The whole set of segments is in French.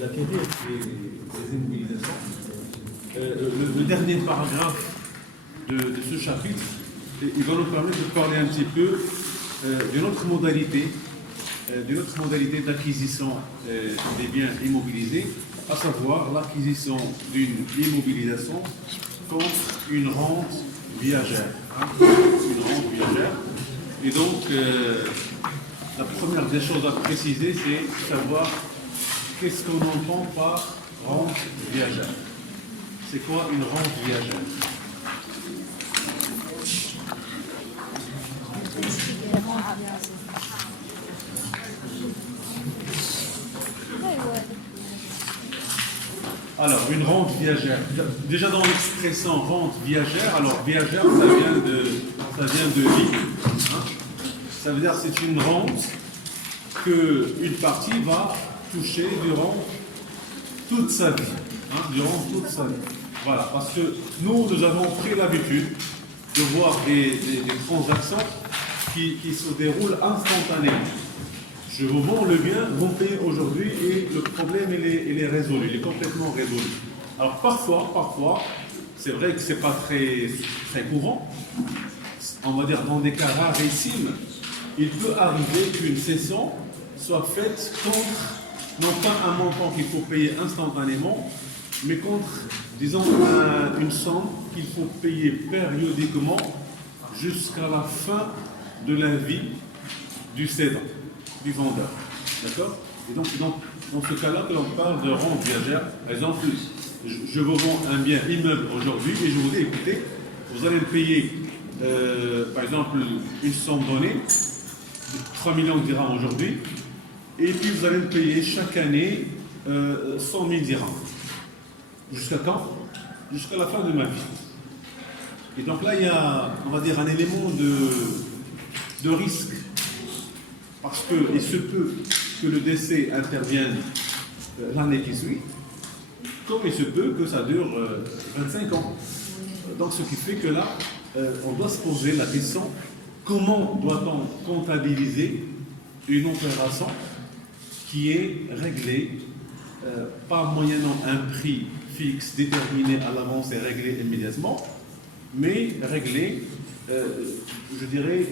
d'acquérir des immobilisations. Le dernier paragraphe de ce chapitre, il va nous permettre de parler un petit peu d'une autre modalité d'acquisition des biens immobilisés, à savoir l'acquisition d'une immobilisation contre une rente viagère. Une rente viagère. Et donc, la première des choses à préciser, c'est savoir qu'est-ce qu'on entend par rente viagère. C'est quoi une rente viagère? Alors, une rente viagère. Déjà dans l'expression rente viagère, alors viagère, ça vient de vie. Hein? Ça veut dire que c'est une rente qu'une partie va toucher durant toute sa vie. Hein? Durant toute sa vie. Voilà, parce que nous avons pris l'habitude de voir des transactions qui se déroulent instantanément. Je vous vends le bien, vous payez aujourd'hui et le problème il est résolu, il est complètement résolu. Alors parfois, c'est vrai que c'est pas très courant, on va dire dans des cas rarissimes, il peut arriver qu'une cession soit faite contre, non pas un montant qu'il faut payer instantanément, mais contre, disons, une somme qu'il faut payer périodiquement jusqu'à la fin de la vie du cédant, du vendeur. D'accord? Et donc, dans ce cas-là, que l'on parle de rente viagère, par exemple, je vous vends un bien immeuble aujourd'hui et je vous dis, écoutez, vous allez me payer, par exemple, une somme donnée, 3 millions de dirhams aujourd'hui, et puis vous allez me payer chaque année 100 000 dirhams. Jusqu'à quand? Jusqu'à la fin de ma vie. Et donc là, il y a, on va dire, un élément de risque. Parce qu'il se peut que le décès intervienne l'année qui suit, comme il se peut que ça dure 25 ans. Donc ce qui fait que là, on doit se poser la question, comment doit-on comptabiliser une opération qui est réglée, pas moyennant un prix fixe déterminé à l'avance et réglé immédiatement, mais réglé, je dirais,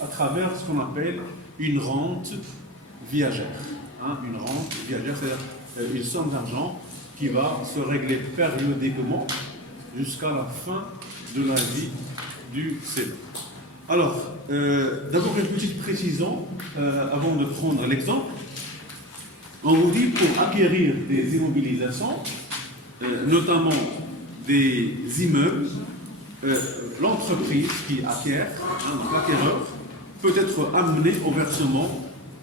à travers ce qu'on appelle une rente viagère. Hein, une rente viagère, c'est-à-dire une somme d'argent qui va se régler périodiquement jusqu'à la fin de la vie du cédant. Alors, d'abord une petite précision avant de prendre l'exemple. On vous dit pour acquérir des immobilisations, notamment des immeubles, l'entreprise qui acquiert, donc l'acquéreur, peut être amené au versement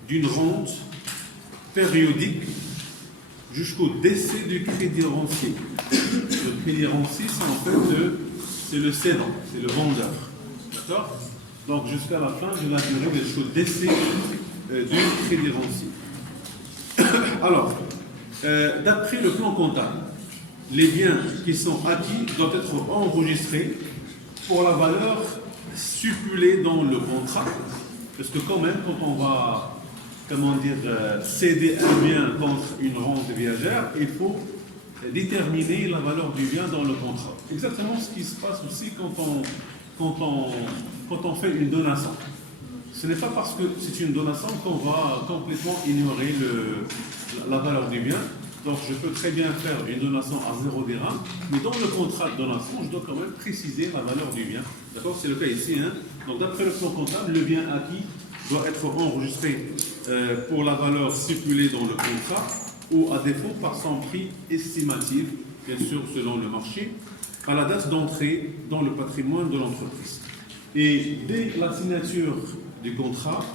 d'une rente périodique jusqu'au décès du crédirentier. Le crédirentier, c'est en fait c'est le cédant, c'est le vendeur. D'accord? Donc jusqu'à la fin de la durée jusqu'au décès du crédirentier. Alors, d'après le plan comptable, les biens qui sont acquis doivent être enregistrés pour la valeur stipulée dans le contrat, parce que quand même, quand on va, céder un bien contre une rente viagère, il faut déterminer la valeur du bien dans le contrat. Exactement ce qui se passe aussi quand on fait une donation. Ce n'est pas parce que c'est une donation qu'on va complètement ignorer la valeur du bien. Donc je peux très bien faire une donation à 0 dirham, mais dans le contrat de donation, je dois quand même préciser la valeur du bien. D'accord? C'est le cas ici. Hein? Donc d'après le plan comptable, le bien acquis doit être enregistré pour la valeur stipulée dans le contrat, ou à défaut par son prix estimatif, bien sûr selon le marché, à la date d'entrée dans le patrimoine de l'entreprise. Et dès la signature du contrat,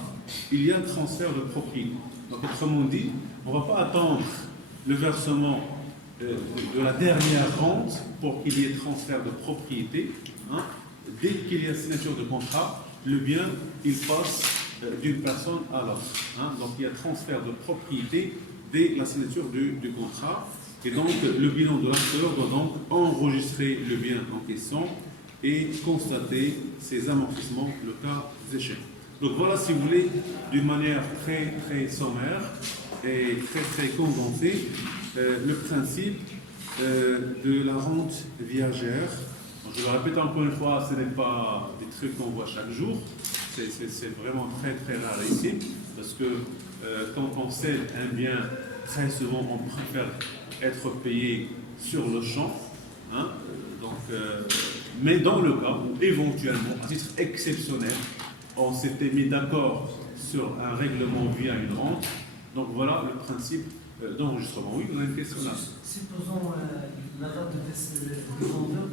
il y a un transfert de propriété. Donc autrement dit, on ne va pas attendre le versement de la dernière rente pour qu'il y ait transfert de propriété. Hein. Dès qu'il y a signature de contrat, le bien, il passe d'une personne à l'autre. Hein. Donc il y a transfert de propriété dès la signature du contrat. Et donc le bilan de l'acheteur doit donc enregistrer le bien en question et constater ses amortissements le cas échéant. Donc voilà, si vous voulez, d'une manière très très sommaire et très très condensée, le principe de la rente viagère. Donc, je le répète encore une fois, ce n'est pas des trucs qu'on voit chaque jour, c'est vraiment très très rare ici, parce que quand on cède un bien, très souvent on préfère être payé sur le champ. Hein, mais dans le cas où éventuellement, à titre exceptionnel, on s'était mis d'accord sur un règlement via une rente, donc voilà le principe d'enregistrement. Oui, on a une question là. Supposons la date de décès du vendeur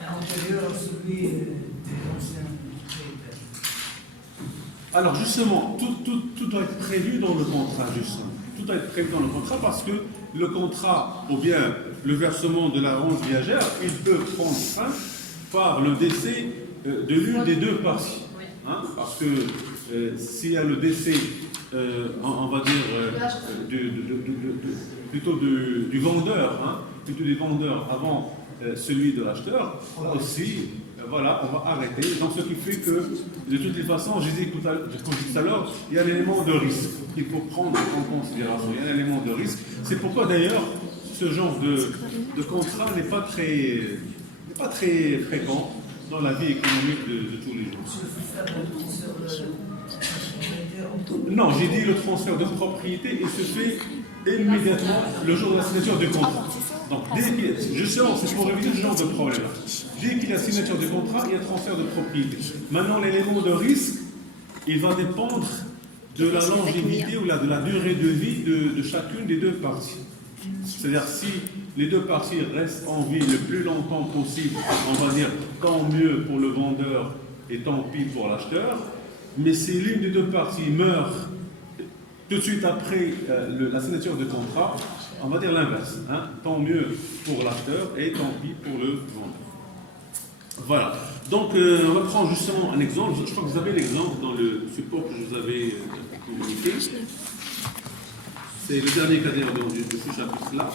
est antérieure à celui des anciens propriétaires. Alors justement, tout doit être prévu dans le contrat, justement. Tout doit être prévu dans le contrat parce que le contrat, ou bien le versement de la rente viagère, il peut prendre fin par le décès de l'une des deux parties. Hein, parce que s'il y a le décès, on va dire, plutôt du vendeur, hein, plutôt du vendeur avant celui de l'acheteur, aussi, voilà, on va arrêter. Donc ce qui fait que, de toutes les façons, je disais tout à l'heure, il y a un élément de risque qu'il faut prendre en considération. Il y a un élément de risque. C'est pourquoi d'ailleurs, ce genre de contrat n'est pas très fréquent dans la vie économique de tous les jours. Non, j'ai dit le transfert de propriété, il se fait immédiatement le jour de la signature du contrat. Donc, c'est pour éviter ce genre de problème. Dès qu'il y a signature du contrat, il y a transfert de propriété. Maintenant, l'élément de risque, il va dépendre de la longévité ou de la durée de vie de chacune des deux parties. C'est-à-dire, si les deux parties restent en vie le plus longtemps possible, on va dire tant mieux pour le vendeur et tant pis pour l'acheteur. Mais si l'une des deux parties meurt tout de suite après la signature de contrat, on va dire l'inverse. Hein, tant mieux pour l'acheteur et tant pis pour le vendeur. Voilà. Donc, on va prendre justement un exemple. Je crois que vous avez l'exemple dans le support que je vous avais communiqué. C'est le dernier cas d'ailleurs de ce chapitre-là.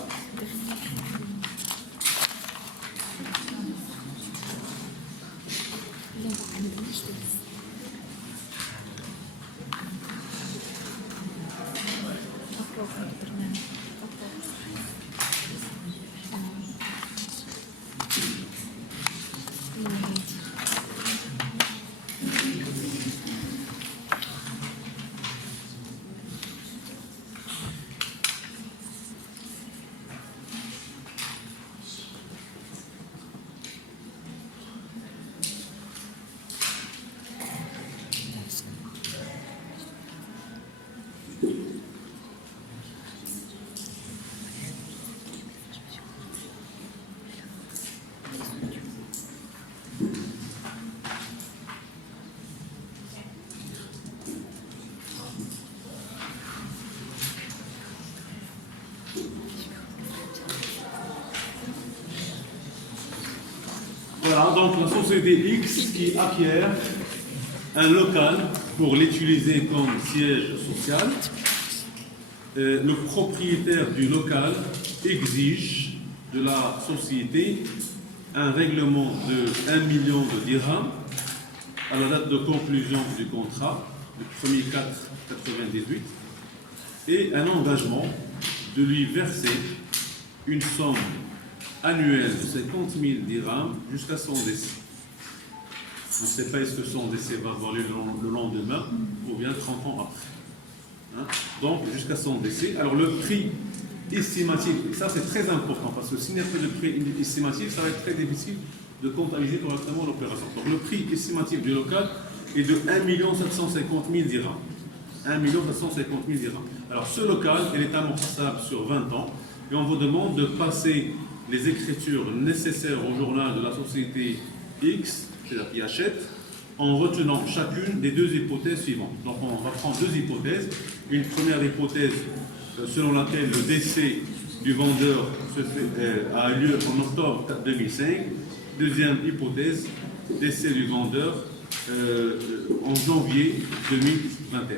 Voilà, donc la société X qui acquiert un local pour l'utiliser comme siège social. Le propriétaire du local exige de la société un règlement de 1 million de dirhams à la date de conclusion du contrat, le 1er 4 98, et un engagement de lui verser une somme annuelle de 50 000 dirhams jusqu'à son décès. On ne sait pas est-ce que son décès va avoir lieu le lendemain ou bien 30 ans après. Hein? Donc jusqu'à son décès. Alors le prix estimatif, ça c'est très important parce que s'il n'y a pas de prix estimatif, ça va être très difficile de comptabiliser correctement l'opération. Donc le prix estimatif du local est de 1 750 000 dirhams. 1 750 000 dirhams. Alors ce local, il est amortissable sur 20 ans et on vous demande de passer les écritures nécessaires au journal de la société X, c'est-à-dire qui achète, en retenant chacune des deux hypothèses suivantes. Donc on va prendre deux hypothèses. Une première hypothèse selon laquelle le décès du vendeur a eu lieu en octobre 2005. Deuxième hypothèse, décès du vendeur en janvier 2021.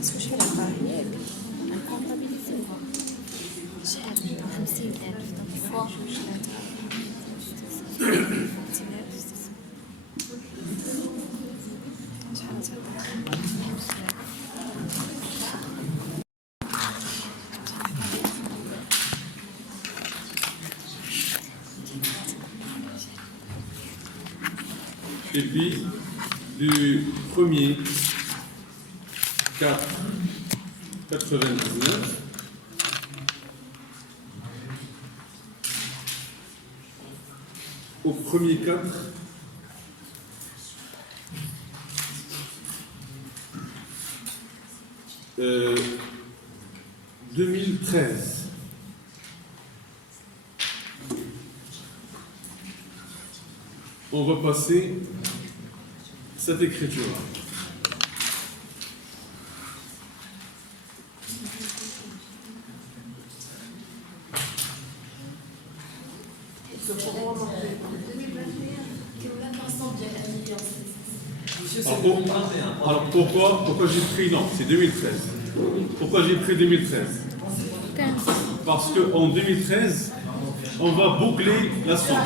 بس مش حلقة هيك الكونتابيليتي شحال 50,000 فوا شحال Et puis, du premier 4, 99, au premier 4, euh, 2013. On va passer cette écriture-là. Alors pourquoi j'ai pris, non, c'est 2013. Pourquoi j'ai pris 2013? 15. Parce qu'en 2013, on va boucler la somme.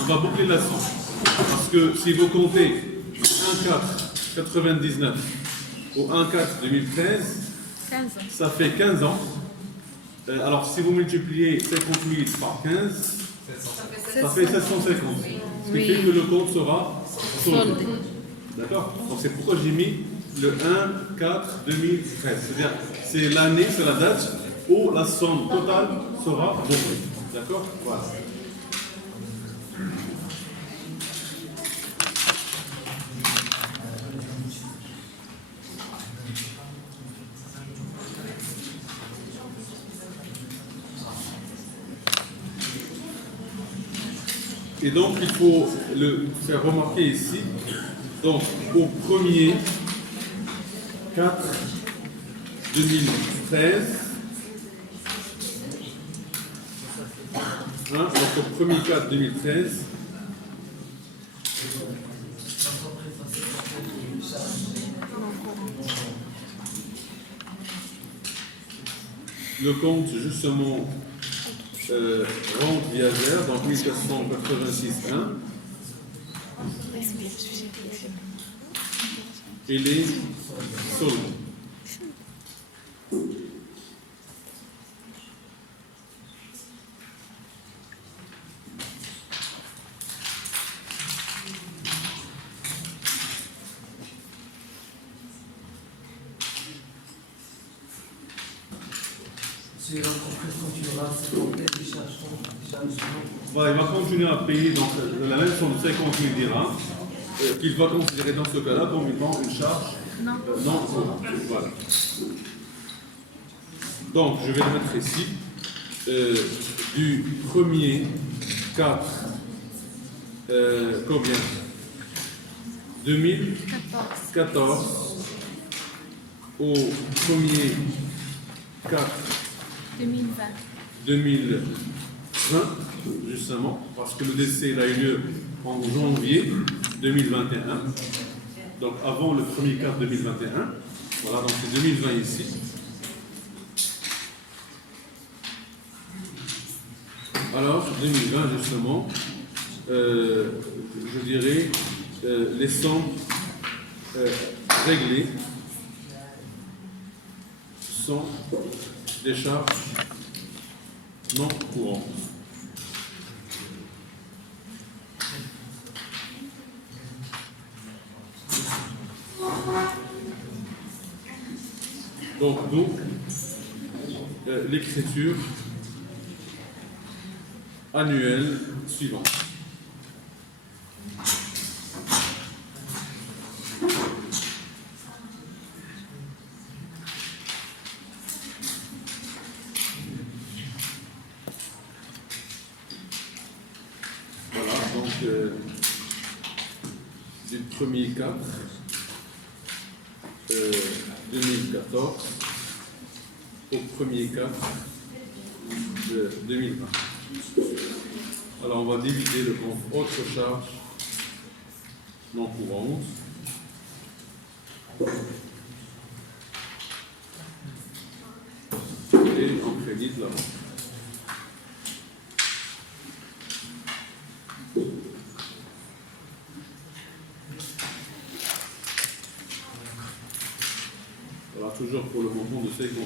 On va boucler la somme. Parce que si vous comptez 1,4 99 au 1,4 2013, 15 ans. ça fait 15 ans. Alors si vous multipliez 50 000 par 15, ça fait 750. Ce qui fait que le compte sera soldé. D'accord? Donc c'est pourquoi j'ai mis le 1-4-2013. C'est-à-dire, c'est l'année, c'est la date où la somme totale sera bouclée. D'accord? Voilà. Et donc, il faut le faire remarquer ici. Donc, au premier 4 2013, donc au premier 4 2013, le compte justement rente viagère, donc 1486.1. Et les soldes. Voilà, il va continuer à payer donc, la même somme de 50 000 dirhams qu'il va considérer dans ce cas-là comme étant une charge non courante. Voilà. Donc, je vais le mettre ici. Du premier 4, combien 2014 au premier 4 2020, justement, parce que le décès il a eu lieu en janvier 2021, donc avant le premier 4 2021, voilà, donc c'est 2020 ici. Alors, 2020, justement, je dirais, les sommes réglées sont des charges non courantes. Donc, d'où l'écriture annuelle suivante. Voilà, donc du premier 4 2014 au premier 4 2020. on va diviser le compte autre charge non courante. Et on crédite là. Voilà, toujours pour le montant de 50.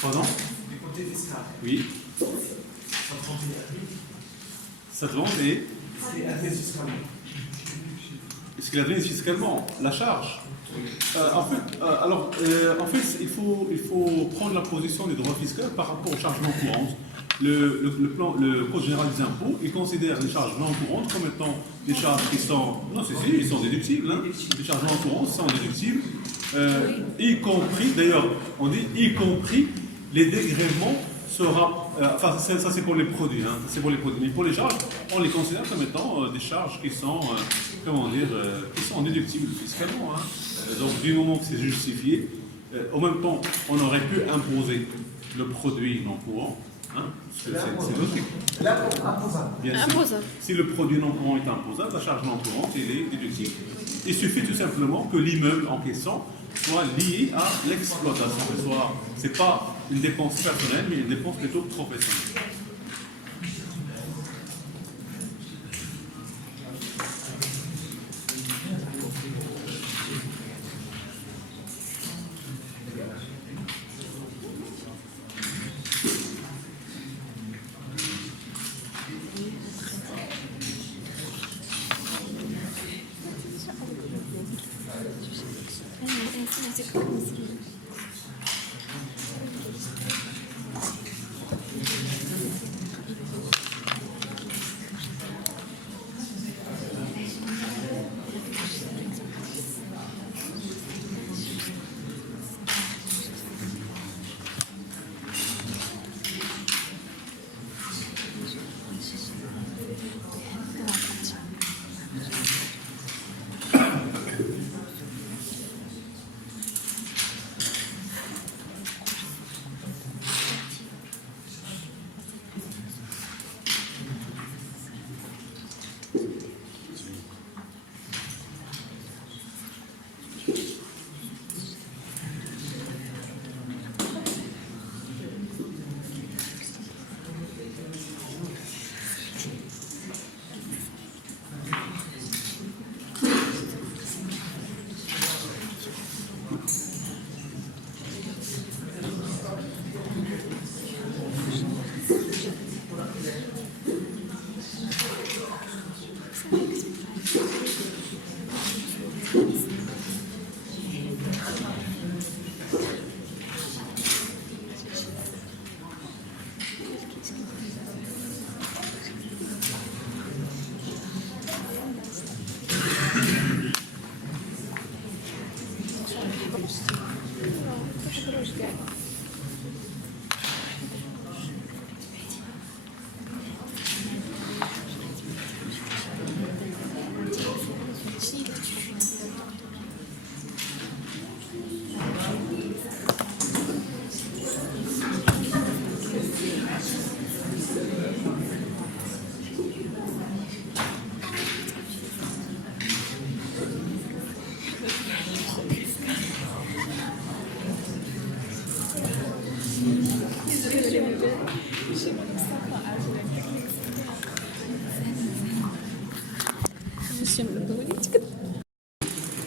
Pardon? Du côté fiscal. Oui. Cette vente est. C'est admis fiscalement. Est-ce qu'il admet fiscalement la charge? En fait, il faut prendre la position des droits fiscaux par rapport aux charges non courantes. Le Code général des impôts, il considère les charges non courantes comme étant des charges qui sont. Non, ils sont déductibles. Hein. Les charges non courantes sont déductibles, y compris, d'ailleurs, on dit y compris les dégrèvements sera. Enfin, ça c'est pour les produits, hein, c'est pour les produits. Mais pour les charges, on les considère comme étant des charges qui sont, qui sont déductibles fiscalement. Hein. Donc, du moment que c'est justifié, en même temps, on aurait pu imposer le produit non courant. Hein, c'est logique. Imposable. Bien sûr. Imposable. Si le produit non courant est imposable, la charge non courante, elle est déductible. Il suffit tout simplement que l'immeuble en question soit lié à l'exploitation. Ce n'est pas une dépense personnelle, mais une dépense plutôt professionnelle.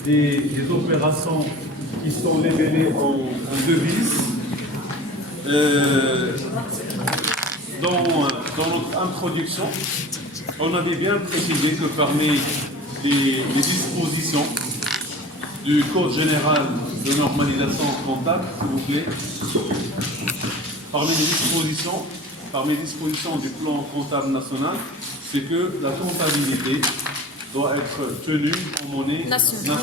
des opérations qui sont labellées en devises. Dans notre introduction, on avait bien précisé que parmi les dispositions du Code général de normalisation comptable, s'il vous plaît, parmi les dispositions du plan comptable national, c'est que la comptabilité doit être tenue en monnaie nationale.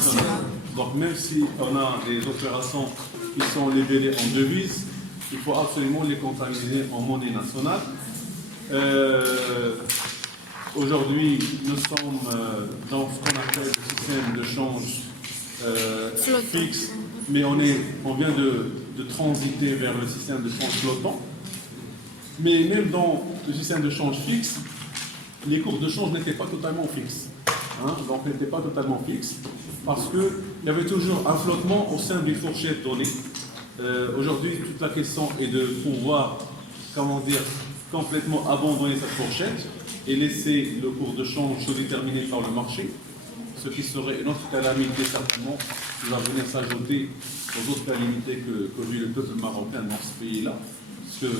Donc même si on a des opérations qui sont labellées en devises, il faut absolument les comptabiliser en monnaie nationale. Aujourd'hui, nous sommes dans ce qu'on appelle le système de change fixe, mais on vient de transiter vers le système de change flottant. Mais même dans le système de change fixe, les cours de change n'étaient pas totalement fixes. Donc, n'étaient pas totalement fixes parce qu'il y avait toujours un flottement au sein d'une fourchette donnée. Aujourd'hui, toute la question est de pouvoir, complètement abandonner cette fourchette et laisser le cours de change se déterminer par le marché, ce qui serait une autre calamité certainement qui va venir s'ajouter aux autres calamités que vit le peuple marocain dans ce pays-là. Parce que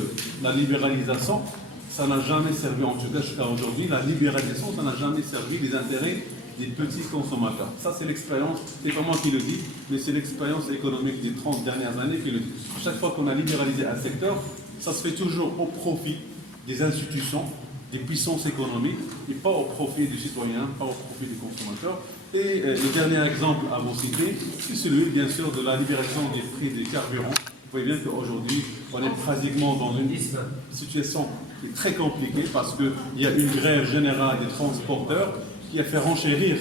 la libéralisation, ça n'a jamais servi, en tout cas jusqu'à aujourd'hui, la libéralisation, ça n'a jamais servi les intérêts des petits consommateurs. Ça, c'est l'expérience, c'est pas moi qui le dis, mais c'est l'expérience économique des 30 dernières années qui le dit. Chaque fois qu'on a libéralisé un secteur, ça se fait toujours au profit des institutions, des puissances économiques, et pas au profit du citoyen, pas au profit du consommateur. Et le dernier exemple à vous citer, c'est celui, bien sûr, de la libération des prix des carburants. Vous voyez bien qu'aujourd'hui, on est pratiquement dans une situation qui est très compliquée parce qu'il y a une grève générale des transporteurs qui a fait renchérir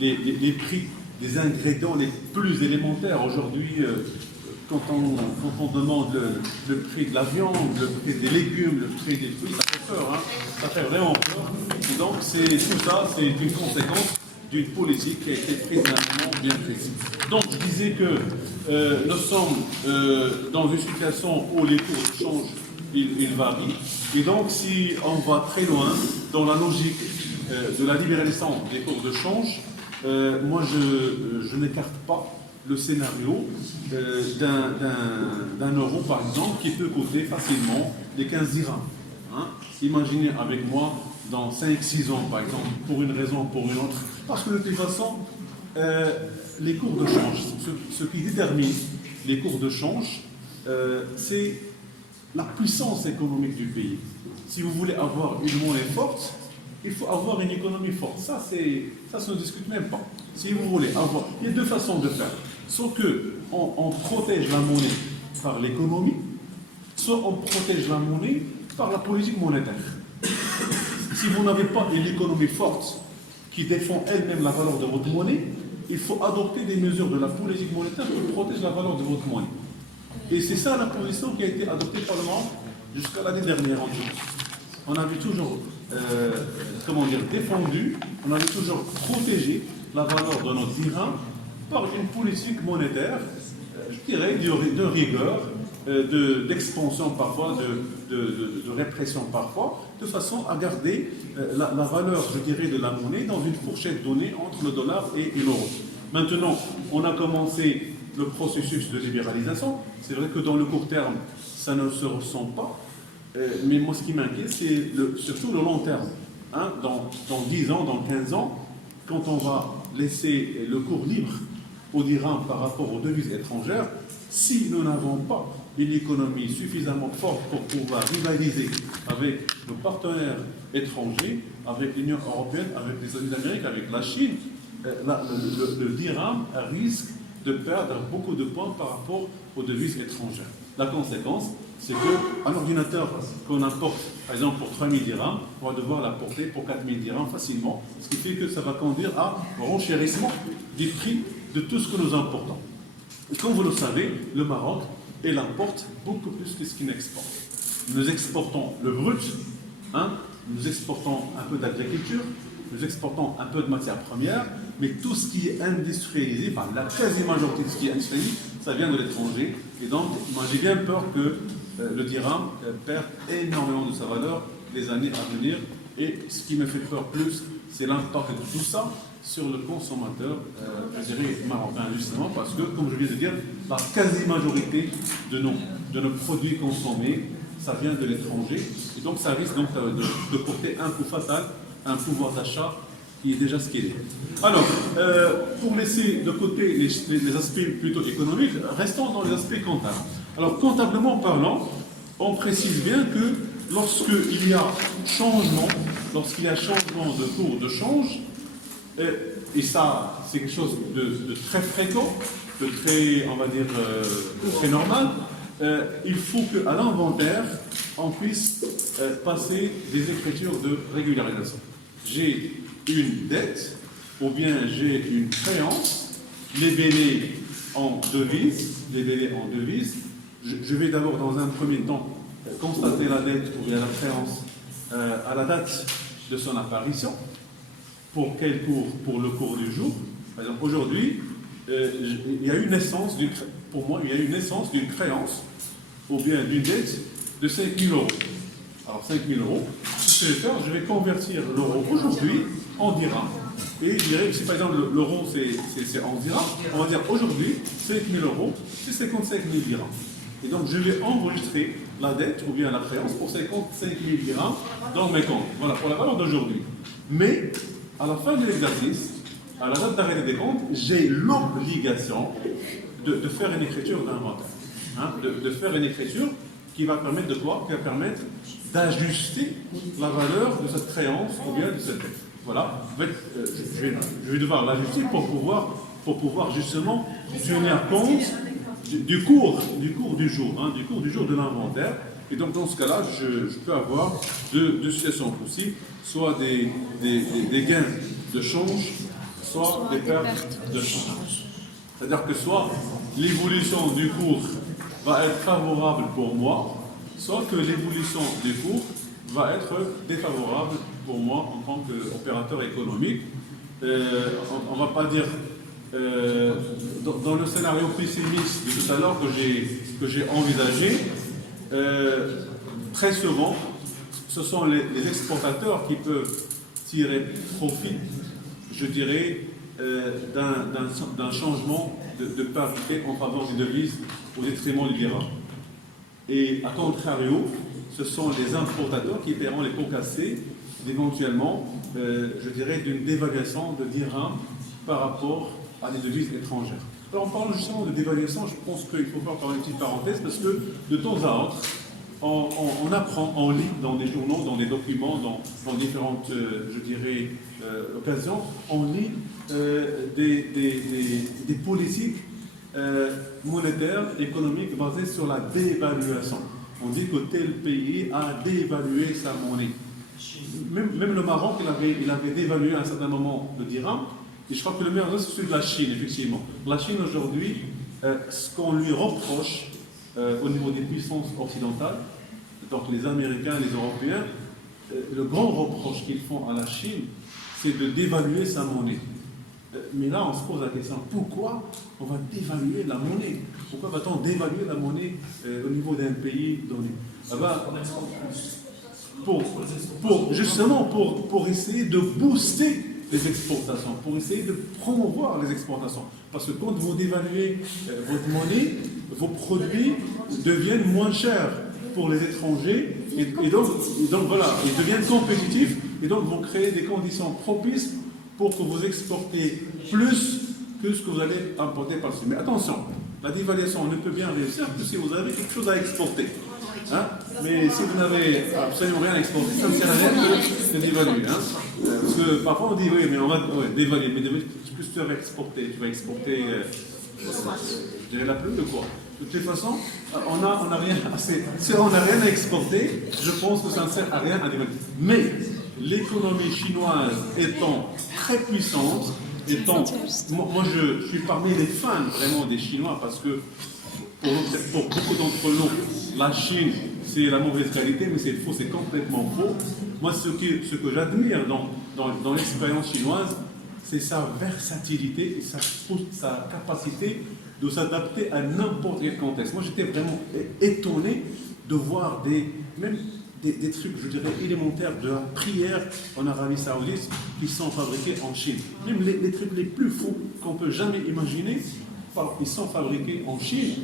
les prix des ingrédients les plus élémentaires. Aujourd'hui, quand on demande le prix de la viande, le prix des légumes, le prix des fruits, ça fait peur, ça fait vraiment peur. Et donc, tout ça, c'est une conséquence d'une politique qui a été prise à un moment bien précis. Donc, je disais que nous sommes dans une situation où les cours de change, ils varient. Et donc, si on va très loin dans la logique de la libéralisation des cours de change, moi, je n'écarte pas le scénario d'un euro, par exemple, qui peut coûter facilement les 15 dirhams. Imaginez avec moi, dans 5-6 ans, par exemple, pour une raison ou pour une autre, parce que de toute façon, les cours de change, ce qui détermine les cours de change, c'est la puissance économique du pays. Si vous voulez avoir une monnaie forte, il faut avoir une économie forte. Ça se discute même pas. Si vous voulez avoir... Il y a deux façons de faire. Soit on protège la monnaie par l'économie, soit on protège la monnaie par la politique monétaire. Si vous n'avez pas une économie forte qui défend elle-même la valeur de votre monnaie, il faut adopter des mesures de la politique monétaire qui protègent la valeur de votre monnaie. Et c'est ça la position qui a été adoptée par le Maroc jusqu'à l'année dernière en tout. On avait toujours défendu, on avait toujours protégé la valeur de notre dirham par une politique monétaire, je dirais, de rigueur, d'expansion parfois, de répression parfois, de façon à garder la valeur, je dirais, de la monnaie dans une fourchette donnée entre le dollar et l'euro. Maintenant, on a commencé le processus de libéralisation. C'est vrai que dans le court terme, ça ne se ressent pas. Mais moi, ce qui m'inquiète, c'est surtout le long terme. Dans 10 ans, dans 15 ans, quand on va laisser le cours libre au dirham par rapport aux devises étrangères, si nous n'avons pas une économie suffisamment forte pour pouvoir rivaliser avec nos partenaires étrangers, avec l'Union européenne, avec les États-Unis d'Amérique, avec la Chine, le dirham risque de perdre beaucoup de points par rapport aux devises étrangères. La conséquence, c'est qu'un ordinateur qu'on importe, par exemple pour 3 000 dirhams, on va devoir l'importer pour 4 000 dirhams facilement, ce qui fait que ça va conduire à un renchérissement des prix de tout ce que nous importons. Et comme vous le savez, le Maroc, il importe beaucoup plus que ce qu'il exporte. Nous exportons le brut, nous exportons un peu d'agriculture, nous exportons un peu de matières premières, mais tout ce qui est industrialisé, la quasi-majorité de ce qui est industrialisé, ça vient de l'étranger. Et donc, moi j'ai bien peur que le dirham perd énormément de sa valeur les années à venir. Et ce qui me fait peur plus, c'est l'impact de tout ça sur le consommateur, je dirais, marocain, justement, parce que, comme je viens de dire, la quasi-majorité de nos produits consommés, ça vient de l'étranger, et donc ça risque donc de porter un coup fatal à un pouvoir d'achat qui est déjà ce qu'il est. Alors, pour laisser de côté les aspects plutôt économiques, restons dans les aspects comptables. Alors, comptablement parlant, on précise bien que lorsqu'il y a changement de cours de change, et ça, c'est quelque chose de très fréquent, de très, on va dire, très normal, il faut qu'à l'inventaire, on puisse passer des écritures de régularisation. J'ai une dette, ou bien j'ai une créance, les délais en devise, je vais d'abord dans un premier temps constater la dette ou bien la créance à la date de son apparition. Pour quel cours? Pour le cours du jour. Par exemple, aujourd'hui, il y a une naissance, pour moi, il y a une naissance d'une créance ou bien d'une dette de 5 000 euros. Alors 5 000 euros, ce que je vais faire, je vais convertir l'euro aujourd'hui en dirham. Et je dirais que si par exemple l'euro c'est en dirham, on va dire aujourd'hui 5 000 euros, c'est 55 000 dirhams. Et donc je vais enregistrer la dette ou bien la créance pour 55 000 dirhams dans mes comptes. Voilà, pour la valeur d'aujourd'hui. Mais à la fin de l'exercice, à la date d'arrêt des comptes, j'ai l'obligation de faire une écriture d'inventaire. De faire une écriture qui va permettre de quoi? Qui va permettre d'ajuster la valeur de cette créance ou bien de cette dette. Voilà. En fait, je vais devoir l'ajuster pour pouvoir justement tenir compte du cours du jour de l'inventaire. Et donc dans ce cas-là, je peux avoir deux situations possibles, soit des gains de change, soit des pertes de change. C'est-à-dire que soit l'évolution du cours va être favorable pour moi, soit que l'évolution du cours va être défavorable pour moi en tant qu'opérateur économique. On ne va pas dire dans le scénario pessimiste de tout à l'heure que j'ai envisagé, très souvent, ce sont les exportateurs qui peuvent tirer profit, je dirais, d'un changement de parité en faveur des devises au détriment du dirham. Et à contrario, ce sont les importateurs qui paieront les pots cassés, éventuellement, je dirais, d'une dévaluation de dirham par rapport à des devises étrangères. Alors, en parlant justement de dévaluation, je pense qu'il faut faire encore une petite parenthèse parce que de temps à autre, on apprend, on lit dans des journaux, dans des documents, dans différentes, je dirais, occasions, on lit des politiques monétaires, économiques basées sur la dévaluation. On dit que tel pays a dévalué sa monnaie. Même le Maroc, il avait dévalué à un certain moment le dirham. Et je crois que le meilleur exemple, c'est celui de la Chine, effectivement. La Chine, aujourd'hui, ce qu'on lui reproche au niveau des puissances occidentales, donc les Américains, les Européens, le grand reproche qu'ils font à la Chine, c'est de dévaluer sa monnaie. Mais là, on se pose la question, pourquoi on va dévaluer la monnaie? Pourquoi va-t-on dévaluer la monnaie au niveau d'un pays donné? Justement, pour essayer de booster les exportations, pour essayer de promouvoir les exportations. Parce que quand vous dévaluez votre monnaie, vos produits deviennent moins chers pour les étrangers et donc voilà, ils deviennent compétitifs et donc vont créer des conditions propices pour que vous exportez plus que ce que vous allez importer par-dessus. Mais attention, la dévaluation ne peut bien réussir que si vous avez quelque chose à exporter. Mais si vous n'avez absolument rien à exporter, ça ne sert à rien de dévaluer. Parce que parfois on dit oui, mais on va dévaluer. Mais qu'est-ce que tu vas exporter? Tu vas exporter, je dirais la pluie ou quoi? De toute façon, on n'a rien assez. Si on n'a rien à exporter, je pense que ça ne sert à rien à dévaluer. Mais l'économie chinoise étant très puissante, moi je suis parmi les fans vraiment des Chinois parce que pour beaucoup d'entre nous, la Chine c'est la mauvaise qualité, mais c'est faux, c'est complètement faux. Moi ce que j'admire dans l'expérience chinoise, c'est sa versatilité et sa capacité de s'adapter à n'importe quel contexte. Moi j'étais vraiment étonné de voir même des trucs, je dirais, élémentaires de la prière en Arabie Saoudite qui sont fabriqués en Chine. Même les trucs les plus fous qu'on peut jamais imaginer, ils sont fabriqués en Chine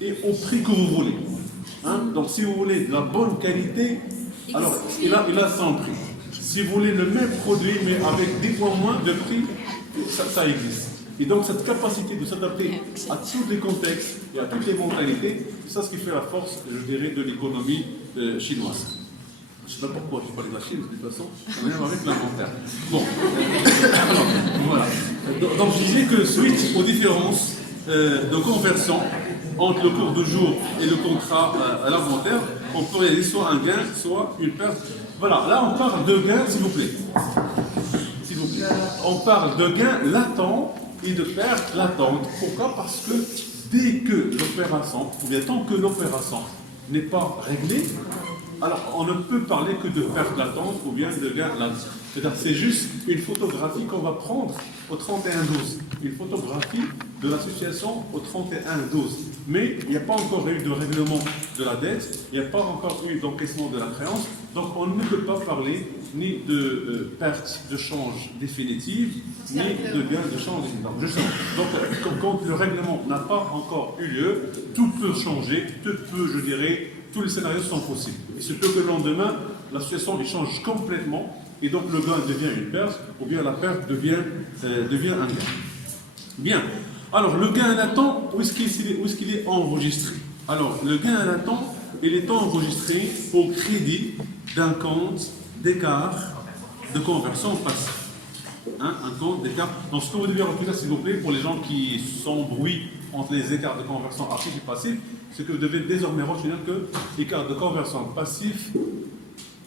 et au prix que vous voulez. Hein? Donc si vous voulez de la bonne qualité, alors il a son prix. Si vous voulez le même produit mais avec 10 fois moins de prix, ça existe. Et donc cette capacité de s'adapter à tous les contextes et à toutes les mentalités, c'est ce qui fait la force, je dirais, de l'économie chinoise. Je ne sais pas pourquoi je parlais de la Chine, de toute façon, ça n'a rien avec l'inventaire. Bon, alors, voilà. Donc je disais que suite aux différences de conversion entre le cours de jour et le contrat à l'inventaire, on peut réaliser soit un gain, soit une perte. Voilà, là on parle de gain, s'il vous plaît. S'il vous plaît. On parle de gain latent et de perte latente. Pourquoi? Parce que dès que l'opération, ou bien tant que l'opération n'est pas réglée, alors on ne peut parler que de perte latente ou bien de gain latent. C'est-à-dire c'est juste une photographie qu'on va prendre au 31-12. Une photographie de la situation au 31-12. Mais il n'y a pas encore eu de règlement de la dette, il n'y a pas encore eu d'encaissement de la créance, donc on ne peut pas parler ni de perte de change définitive, ni de gain de change définitive. Donc quand le règlement n'a pas encore eu lieu, tout peut changer, tout peut, je dirais, tous les scénarios sont possibles. Il se peut que le lendemain, la situation change complètement, et donc le gain devient une perte, ou bien la perte devient un gain. Bien. Alors, le gain latent, où est-ce qu'il est enregistré? Alors, le gain latent, il est enregistré au crédit d'un compte d'écart de conversion passive. Hein, un compte d'écart. Donc, ce que vous devez retenir, s'il vous plaît, pour les gens qui s'embrouillent entre les écarts de conversion actif et passif, c'est que vous devez désormais retenir que l'écart de conversion passif,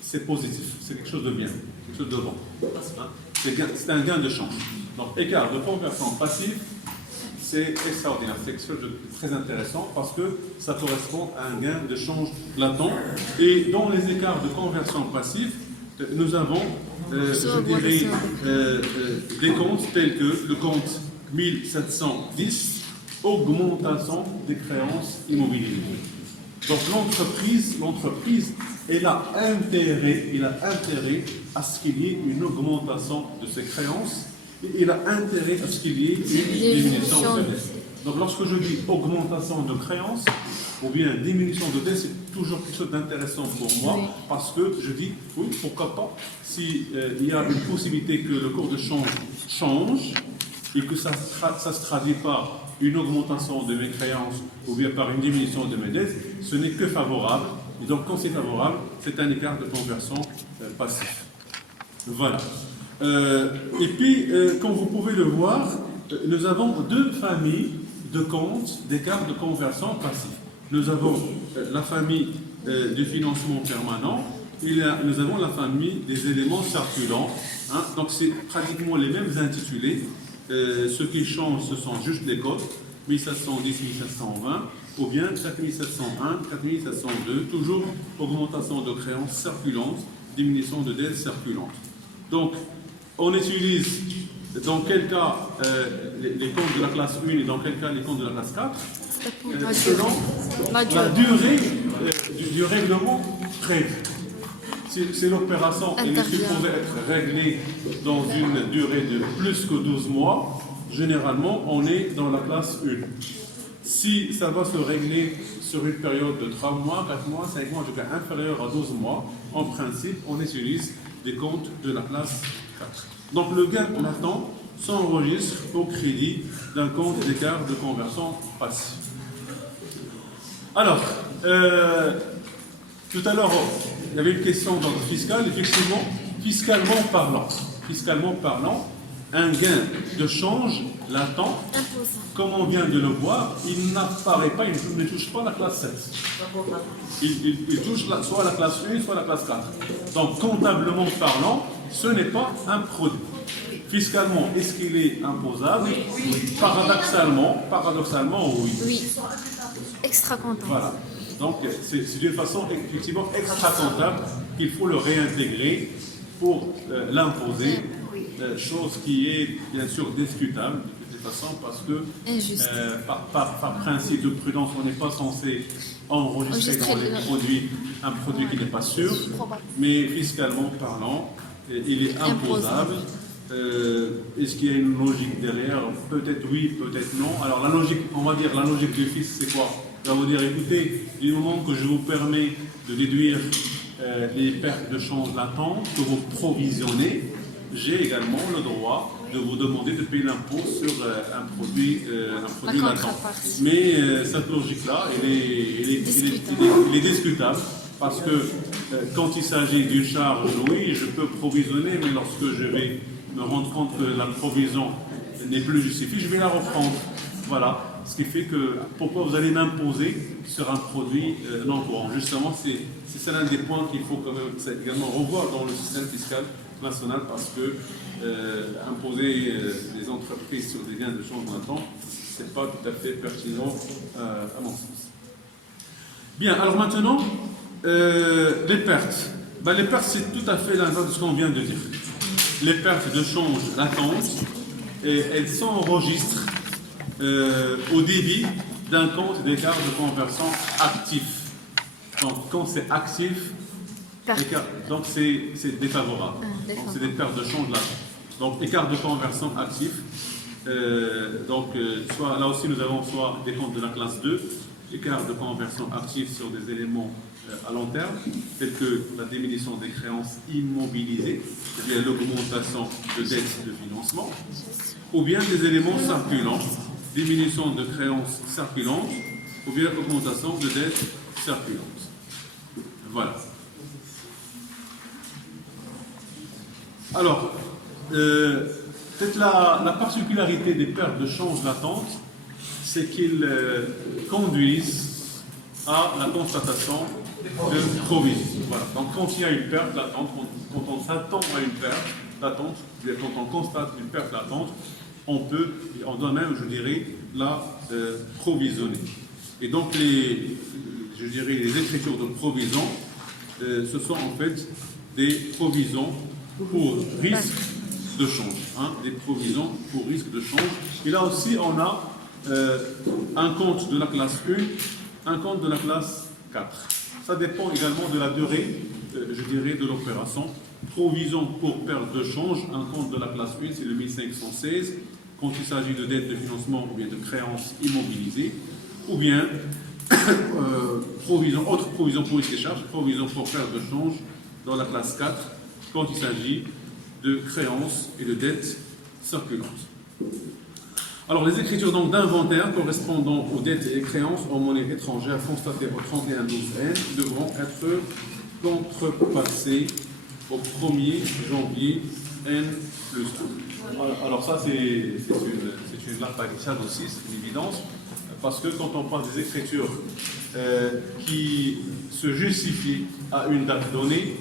c'est positif, c'est quelque chose de bien, quelque chose de bon. Hein? C'est un gain de change. Donc, écart de conversion passif, c'est extraordinaire, c'est quelque chose de très intéressant parce que ça correspond à un gain de change latent. Et dans les écarts de conversion passif, nous avons des comptes tels que le compte 1710, augmentation des créances immobilières. Donc l'entreprise, elle a intérêt à ce qu'il y ait une augmentation de ses créances et il a intérêt à ce qu'il y ait une diminution de dette. Donc lorsque je dis augmentation de créances ou bien diminution de dette, c'est toujours quelque chose d'intéressant pour moi parce que je dis, oui, pourquoi pas, s'il y a une possibilité que le cours de change et que ça se traduit par une augmentation de mes créances ou bien par une diminution de mes dettes, ce n'est que favorable. Et donc, quand c'est favorable, c'est un écart de conversion passif. Voilà. Et puis, comme vous pouvez le voir, nous avons deux familles de comptes d'écart de conversion passif. Nous avons la famille du financement permanent et nous avons la famille des éléments circulants. Hein. Donc, c'est pratiquement les mêmes intitulés. Ce qui change, ce sont juste les codes, 1710, 1720, ou bien 4701, 4702, toujours augmentation de créances circulantes, diminution de dettes circulantes. Donc, on utilise dans quel cas les comptes de la classe 1 et dans quel cas les comptes de la classe 4, selon la durée du règlement prévu. Si l'opération est supposée être réglée dans une durée de plus que 12 mois, généralement, on est dans la classe 1. Si ça va se régler sur une période de 3 mois, 4 mois, 5 mois, en tout cas inférieure à 12 mois, en principe, on utilise des comptes de la classe 4. Donc le gain latent s'enregistre au crédit d'un compte d'écart de conversion passif. Alors, tout à l'heure, il y avait une question d'ordre fiscal. Effectivement, fiscalement parlant, un gain de change latent, comme on vient de le voir, il n'apparaît pas, il ne touche pas la classe 7. Il touche soit la classe 1, soit la classe 4. Donc, comptablement parlant, ce n'est pas un produit. Fiscalement, est-ce qu'il est imposable? Oui. Paradoxalement, oui. Oui. Extra comptable. Voilà. Donc, c'est d'une façon effectivement extra-comptable qu'il faut le réintégrer pour l'imposer chose qui est bien sûr discutable de toute façon parce que Injuste. par principe de prudence, on n'est pas censé enregistrer dans les produits un produit qui n'est pas sûr, mais fiscalement parlant, il est imposable. Est-ce qu'il y a une logique derrière? Peut-être oui, peut-être non. Alors la logique, on va dire la logique du fisc, c'est quoi? Il va vous dire, écoutez, du moment que je vous permets de déduire les pertes de change latentes que vous provisionnez, j'ai également le droit de vous demander de payer l'impôt sur un produit latent. Mais cette logique-là, elle est discutable parce que quand il s'agit d'une charge, oui, je peux provisionner, mais lorsque je vais me rendre compte que la provision n'est plus justifiée, je vais la reprendre. Voilà. Ce qui fait que pourquoi vous allez m'imposer sur un produit non courant. Justement, c'est l'un des points qu'il faut quand même également revoir dans le système fiscal national parce que imposer les entreprises sur des biens de change latents, ce n'est pas tout à fait pertinent à mon sens. Bien, alors maintenant, les pertes. Ben, les pertes, c'est tout à fait l'inverse de ce qu'on vient de dire. Les pertes de change latentes, elles s'enregistrent au débit d'un compte d'écart de conversion actif. Donc, quand c'est actif, donc c'est défavorable. Donc, c'est des pertes de change latentes. Donc, écart de conversion actif. Soit, là aussi, nous avons soit des comptes de la classe 2, écart de conversion actif sur des éléments à long terme, tels que la diminution des créances immobilisées, c'est-à-dire l'augmentation de dettes de financement, ou bien des éléments circulants, diminution de créances circulantes, ou bien augmentation de dettes circulantes. Voilà. Alors, peut-être la particularité des pertes de change latentes, c'est qu'ils conduisent à la constatation de provision. Voilà. Donc, quand il y a une perte latente, quand on s'attend à une perte latente, quand on constate une perte latente, on doit même, je dirais, la provisionner. Et donc, les écritures de provision, ce sont en fait des provisions pour risque de change. Des provisions pour risque de change. Et là aussi, on a un compte de la classe 1, un compte de la classe 4. Ça dépend également de la durée, je dirais, de l'opération. Provision pour perte de change, un compte de la classe 1, c'est le 1516, quand il s'agit de dettes de financement ou bien de créances immobilisées, ou bien autre provision pour risque et charges, provision pour perte de change dans la classe 4, quand il s'agit de créances et de dettes circulantes. Alors, les écritures d'inventaire correspondant aux dettes et créances en monnaie étrangère constatées au 31/12/N devront être contrepassées au 1er janvier N plus 1. Alors ça, c'est une lapalissade aussi, c'est une évidence, parce que quand on parle des écritures qui se justifient à une date donnée,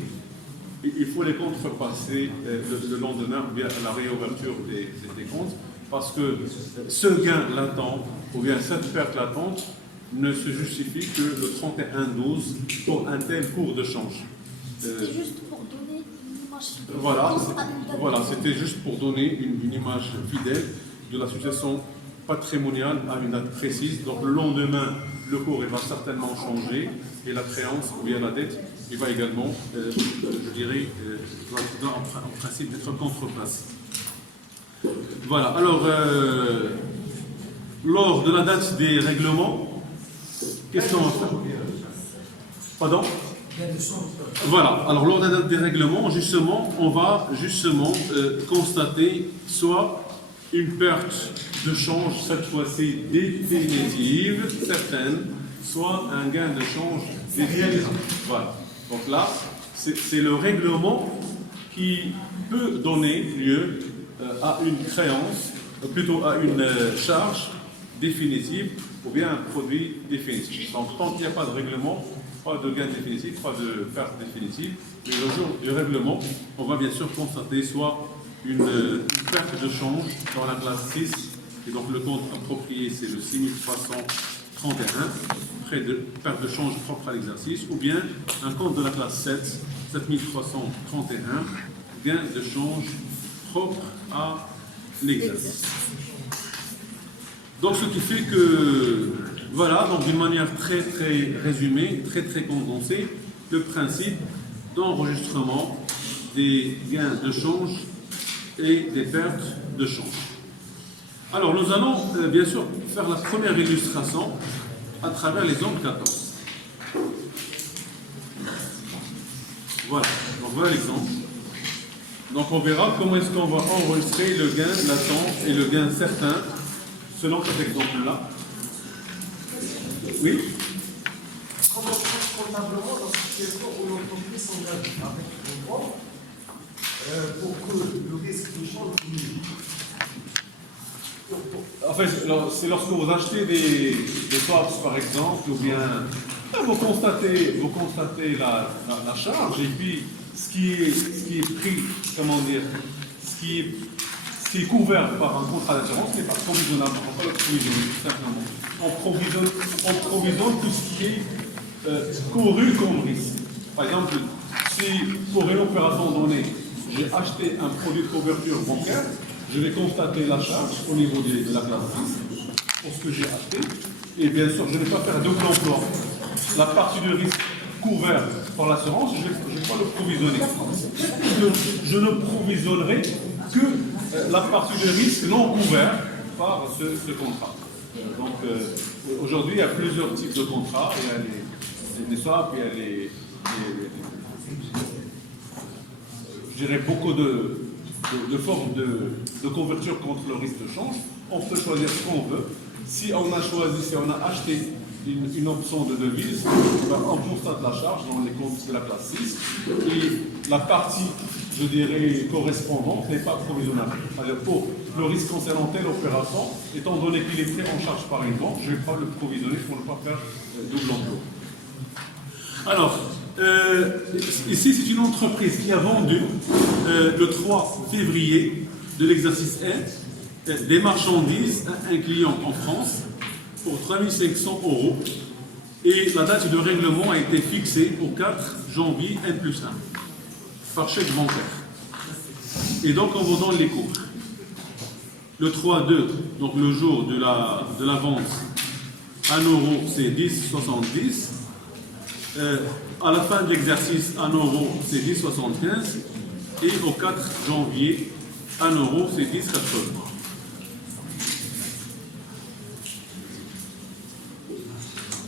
il faut les contrepasser le lendemain ou bien à la réouverture des comptes, parce que ce gain latent ou bien cette perte latente ne se justifie que le 31/12 pour un tel cours de change. C'était juste pour donner une image fidèle. Voilà, c'était juste pour donner une image fidèle de la situation patrimoniale à une date précise. Donc le lendemain, le cours il va certainement changer et la créance ou bien la dette, il va également, je dirais, doit en principe être contreplacé. Voilà, alors, lors de la date des règlements, qu'est-ce qu'on va faire? Pardon? Voilà, alors lors de la date des règlements, justement, on va constater soit une perte de change, cette fois-ci définitive, certaine, soit un gain de change définitif. Voilà, donc là, c'est le règlement qui peut donner lieu à une créance, plutôt à une charge définitive ou bien un produit définitif. Donc, tant qu'il n'y a pas de règlement, pas de gain définitif, pas de perte définitive, mais le jour du règlement, on va bien sûr constater soit une perte de change dans la classe 6, et donc le compte approprié c'est le 6331, près de perte de change propre à l'exercice, ou bien un compte de la classe 7, 7331, gain de change propre à l'exercice. Donc ce qui fait que, voilà, donc d'une manière très très résumée, très très condensée, le principe d'enregistrement des gains de change et des pertes de change. Alors nous allons bien sûr faire la première illustration à travers l'exemple 14. Voilà, donc voilà l'exemple. Donc on verra comment est-ce qu'on va enregistrer le gain latent et le gain certain selon cet exemple-là. Oui? Comment on fait comptablement dans cette situation où l'entreprise s'engage avec le droit pour que le risque de change diminue? En fait, c'est lorsque vous achetez des swaps par exemple, ou bien vous constatez la charge, et puis ce qui est pris, comment dire, ce qui est couvert par un contrat d'assurance n'est pas provisionnable, on ne peut pas le provisionner, tout simplement. On provisionne tout ce qui est couru comme risque. Par exemple, si pour une opération donnée, j'ai acheté un produit de couverture bancaire, je vais constater la charge au niveau de la classe 6 pour ce que j'ai acheté. Et bien sûr, je ne vais pas faire double emploi. La partie de risque couverte par l'assurance, je ne vais pas le provisionner. Je ne provisionnerai que la partie de risque non couverte par ce contrat. Donc aujourd'hui, il y a plusieurs types de contrats. Il y a les swaps, il y a je dirais beaucoup de formes de couverture contre le risque de change. On peut choisir ce qu'on veut. Si on a acheté une option de devise, on constate la charge dans les comptes de la classe 6 et la partie, je dirais, correspondante n'est pas provisionnable. C'est-à-dire pour le risque concernant telle opération, étant donné qu'il est pris en charge par une banque, je ne vais pas le provisionner pour ne pas faire double emploi. Alors, ici, c'est une entreprise qui a vendu le 3 février de l'exercice 1 des marchandises à un client en France pour 3 500 € et la date de règlement a été fixée au 4 janvier N+1 par chèque bancaire. Et donc, on vous donne les cours. Le 3-2, donc le jour de la vente, 1 €, c'est 10,70 €. À la fin de l'exercice, 1 €, c'est 10,75 € et au 4 janvier, 1 €, c'est 10,80 €.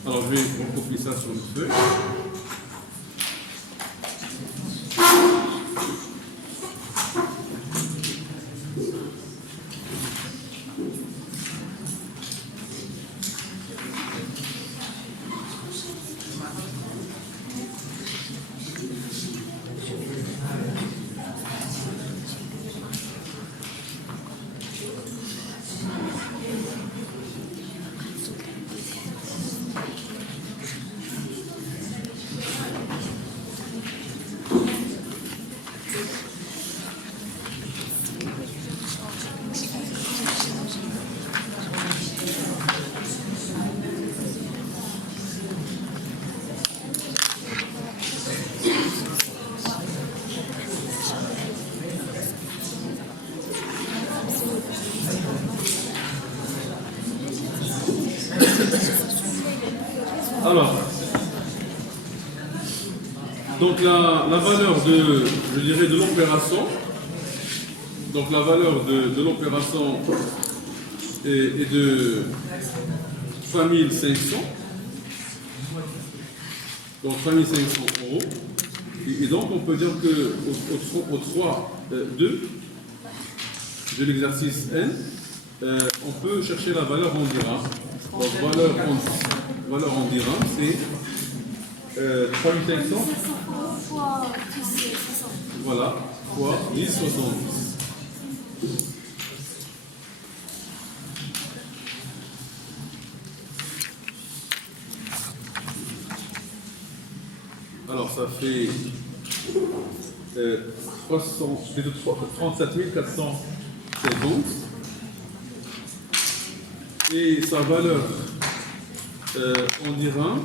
Alors je vais recopier ça sur une feuille. Alors, donc la valeur de l'opération, donc la valeur de l'opération est de 3 500, donc 3 500 €. Et donc on peut dire qu'au 3-2 de l'exercice N, on peut chercher la valeur en dirhams. Donc valeur en dirhams, c'est 3 500 fois 10, 60. voilà, fois 10,70. Alors ça fait 37 450 et sa valeur en dirhams,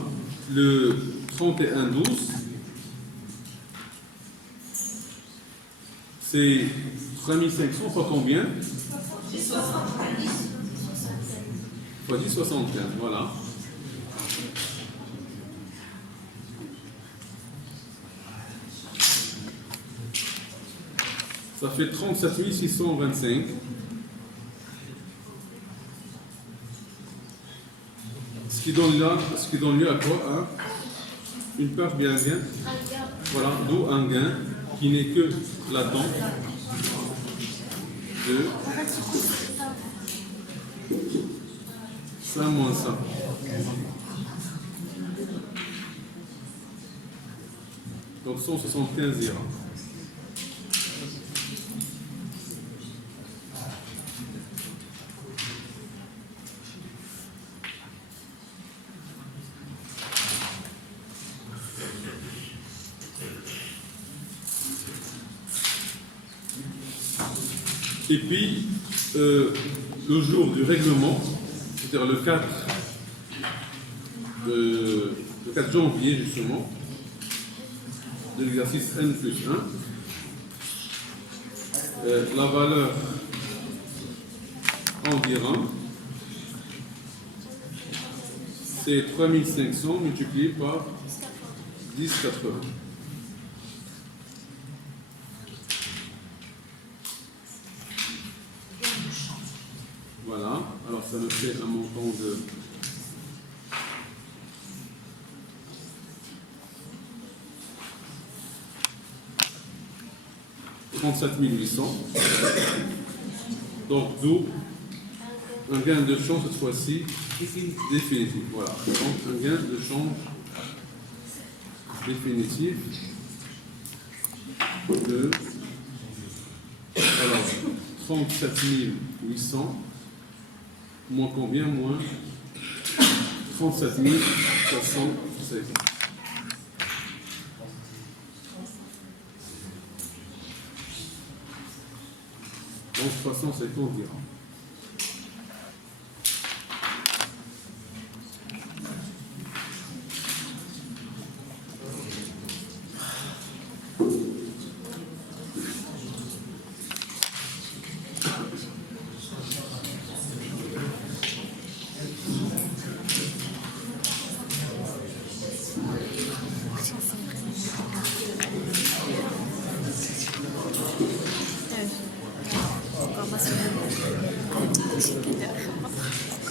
le 31,12, c'est 3500 fois combien? Fois 10, 75, voilà. Ça fait 37 625. Ce qui donne lieu à quoi? Hein? Une perte bien bien. Voilà, d'où un gain qui n'est que latent de 5 moins 5. Donc 175 dirhams. Et puis, le jour du règlement, c'est-à-dire le 4 janvier, justement, de l'exercice N plus 1, la valeur en dirhams, c'est 3500 multiplié par 10,80. Voilà, alors ça me fait un montant de 37 800. Donc d'où un gain de change cette fois-ci définitif. Voilà, donc un gain de change définitif de 37 800. Moins combien? Moins 37 416. Donc 350 dirhams.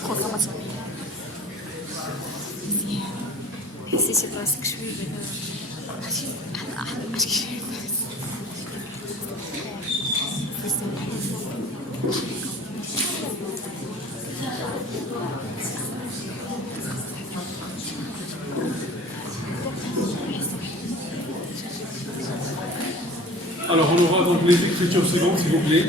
Programmation. Ici, c'est pas ce que je fais. Alors, on aura donc les écritures suivantes, s'il vous plaît.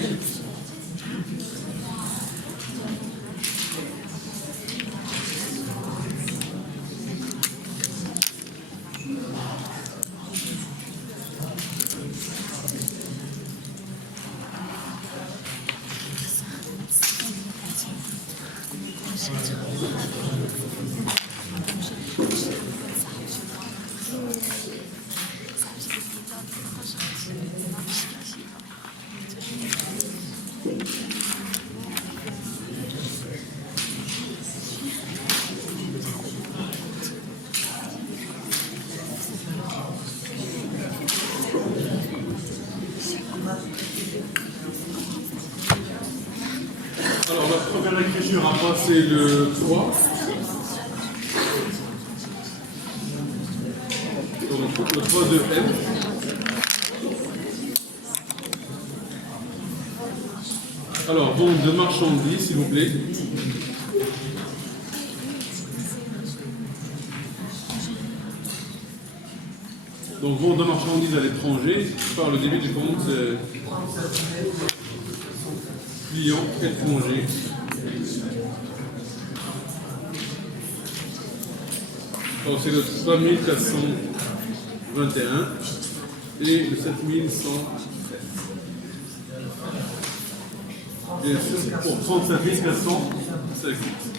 Alors, la première écriture à passer le 3. Donc, le 3 de M. Alors, vente de marchandises, s'il vous plaît. Donc, vente de marchandises à l'étranger par le débit du compte client étranger. Alors, c'est le 3421 et le 7113. Bien sûr, pour 35 400, ça existe.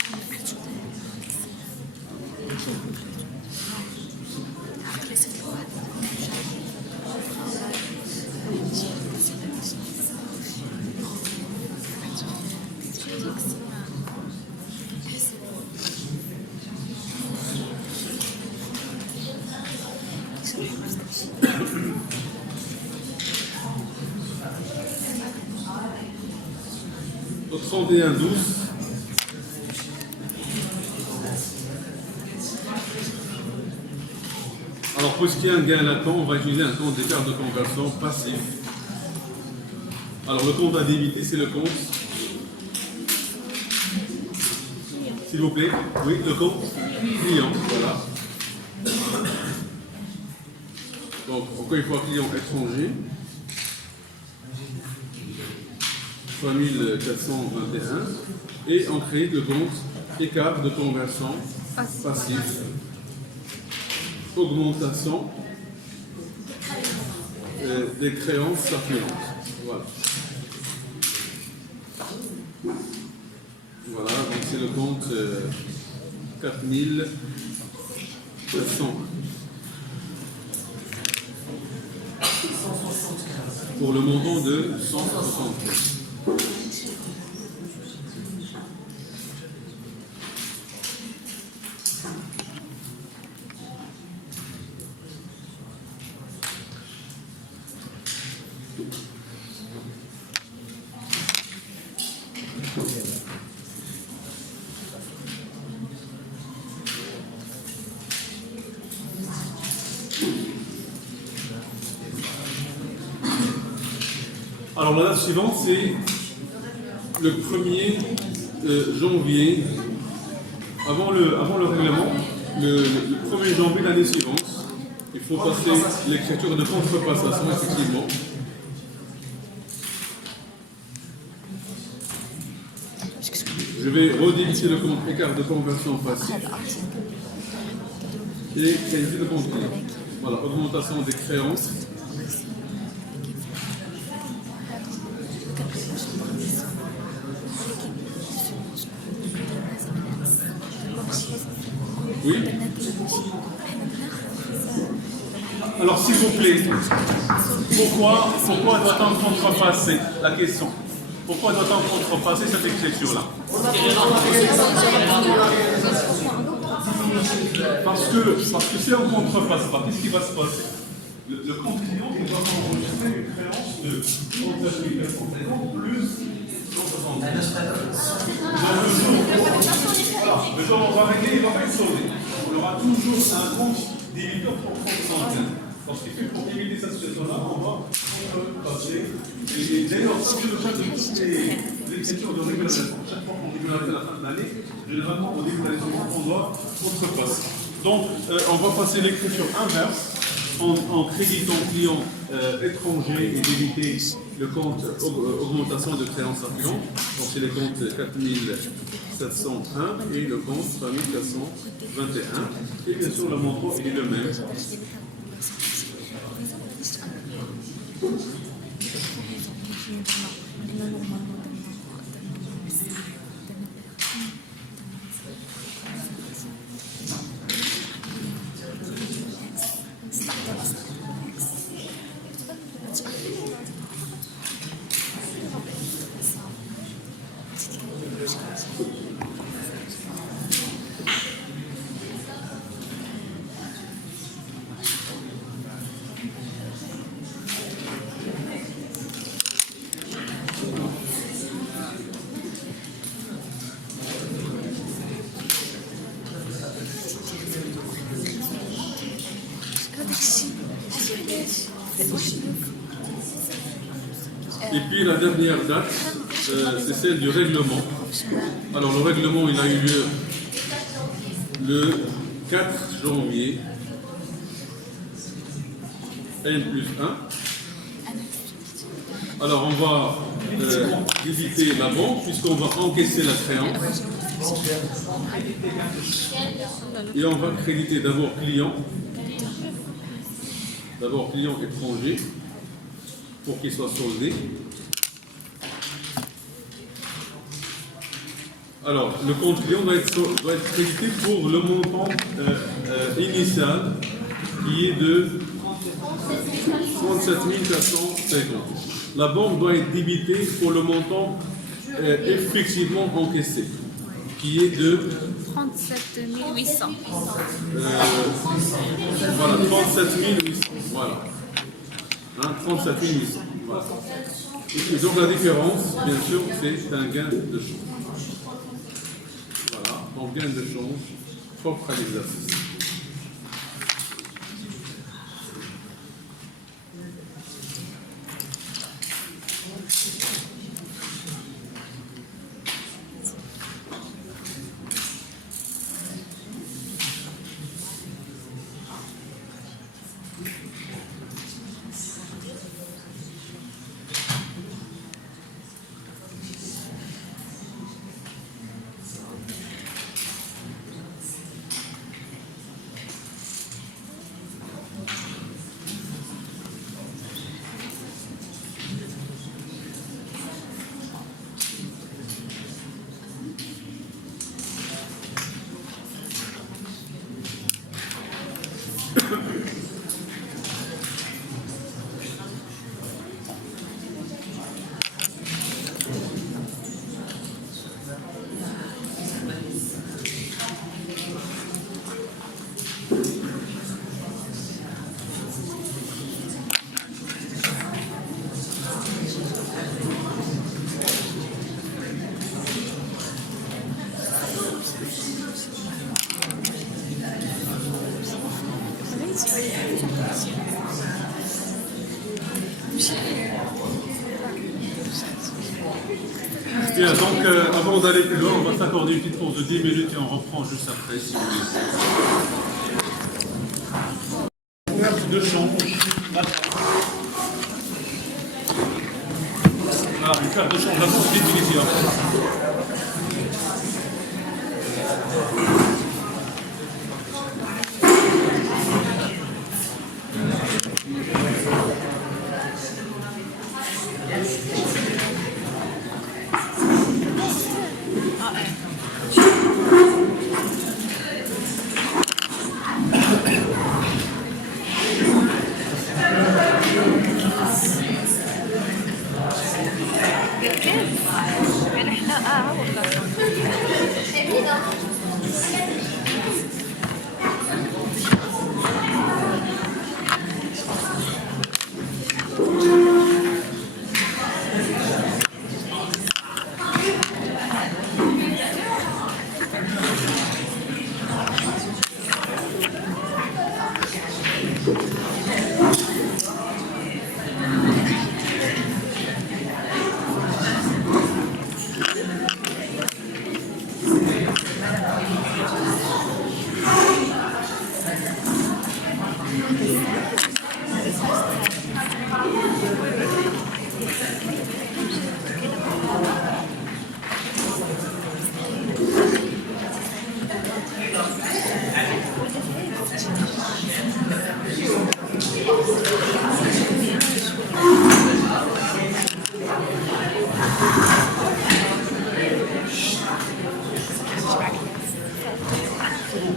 Donc 31,12. Alors, puisqu'il y a un gain latent, on va utiliser un compte d'écart de conversion passif. Alors, le compte à débiter, c'est le compte. S'il vous plaît. Oui, le compte client. Voilà. Donc, encore une fois, client étranger. 3421. Et on crée le compte écart de conversion passif. Augmentation des créances affluentes. Voilà. Voilà, donc c'est le compte 4700. Pour le montant de 175. Alors la date suivante, c'est le 1er janvier, avant le règlement, le 1er janvier de l'année suivante. Il faut passer l'écriture de contrepassation, effectivement. Je vais redélimiter le compte écart de conversion passif et qualité de compte client. Voilà, augmentation des créances. Oui. Alors, s'il vous plaît, pourquoi doit-on contrepasser la question? Pourquoi doit-on contrepasser cette écriture-là? Parce que si on ne contrepasse pas, qu'est-ce qui va se passer? Le compte client, il doit enregistrer une créance de 39 450 plus 170. Le jour où on va régler, il va pas être sauvé. On aura toujours un compte débiteur pour 175. Parce qu'il fait pour éviter cette situation-là, on va passer. Et d'ailleurs, ça c'est le cas de toutes les écritures de régulation. Chaque fois qu'on régule à la fin de l'année, généralement au début de l'année suivante, on doit contrepasser. Donc, on va passer l'écriture inverse en créditant client étranger et d'éviter le compte augmentation de créances affluentes. Donc, c'est les comptes 4701 et le compte 3421. Et bien sûr, le montant il est le même. Et puis la dernière date, c'est celle du règlement. Alors le règlement, il a eu lieu le 4 janvier, N+1. Alors on va visiter la banque puisqu'on va encaisser la créance. Et on va créditer d'abord client étranger pour qu'il soit soldé. Alors, le compte client doit être crédité pour le montant initial qui est de 37 450. La banque doit être débitée pour le montant effectivement encaissé, qui est de 37 800. voilà, 37 800. Voilà. 37 800. Voilà. Et donc la différence, bien sûr, c'est un gain de change. Voilà, un gain de change propre à l'exercice. Bien, donc avant d'aller plus loin, on va s'accorder une petite pause de 10 minutes et on reprend juste après, si vous voulez. Carte de change. Ah, une carte de change, la banque définitive.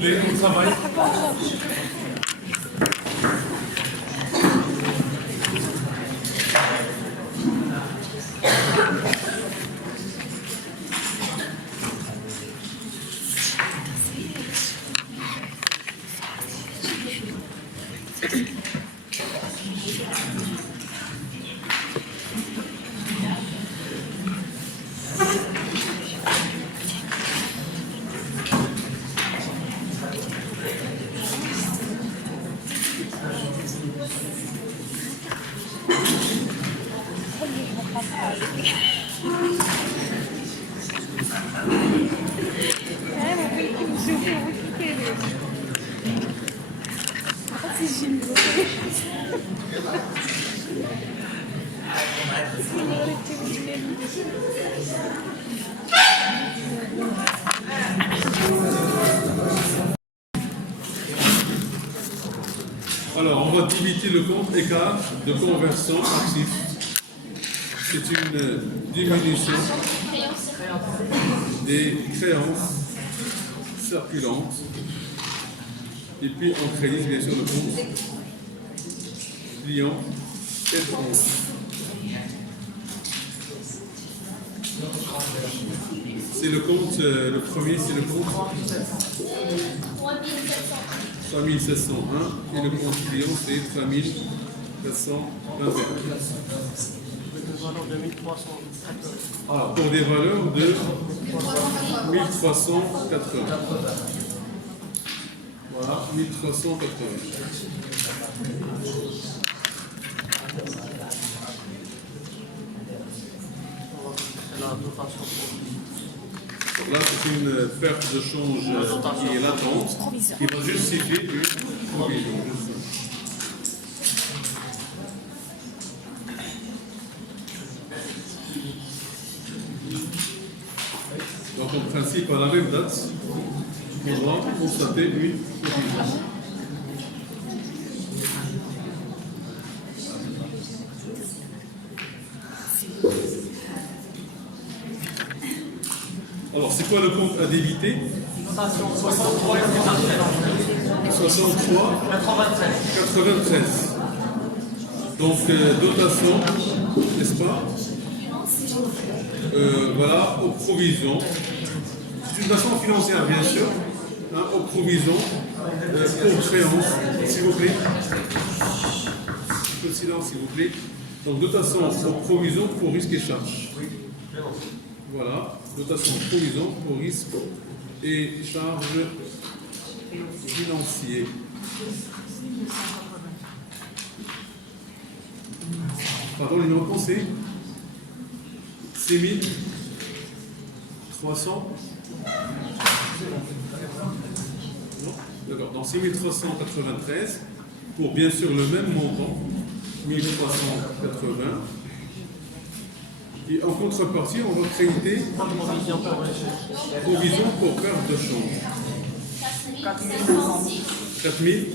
On travaille. Alors, on va débiter le compte écart de conversion actif. C'est une diminution des créances circulantes. Et puis, on crédite bien sûr le compte client et le compte. C'est le compte, le premier, c'est le compte 3701 et le compte client, c'est 3421. Alors, pour des valeurs de 1380. Voilà, 1380. Là, c'est une perte de change qui est latente, qui va justifier une provision. Donc, en principe, à la même date, on va constater une provision. Alors, c'est quoi le compte à débiter? 63 93. Donc, dotation, n'est-ce pas? Voilà, aux provisions. C'est une dotation financière, bien sûr, hein, aux provisions, pour créance, s'il vous plaît. Un peu de silence, s'il vous plaît. Donc, dotation aux provisions pour risques et charges. Voilà, dotation provision pour risques et charges financiers. Pardon, les numéros c'est 6300. Non, d'accord, dans 6393 pour bien sûr le même montant, 1380. Et en contrepartie, on va créditer provision pour perte de change. 4000.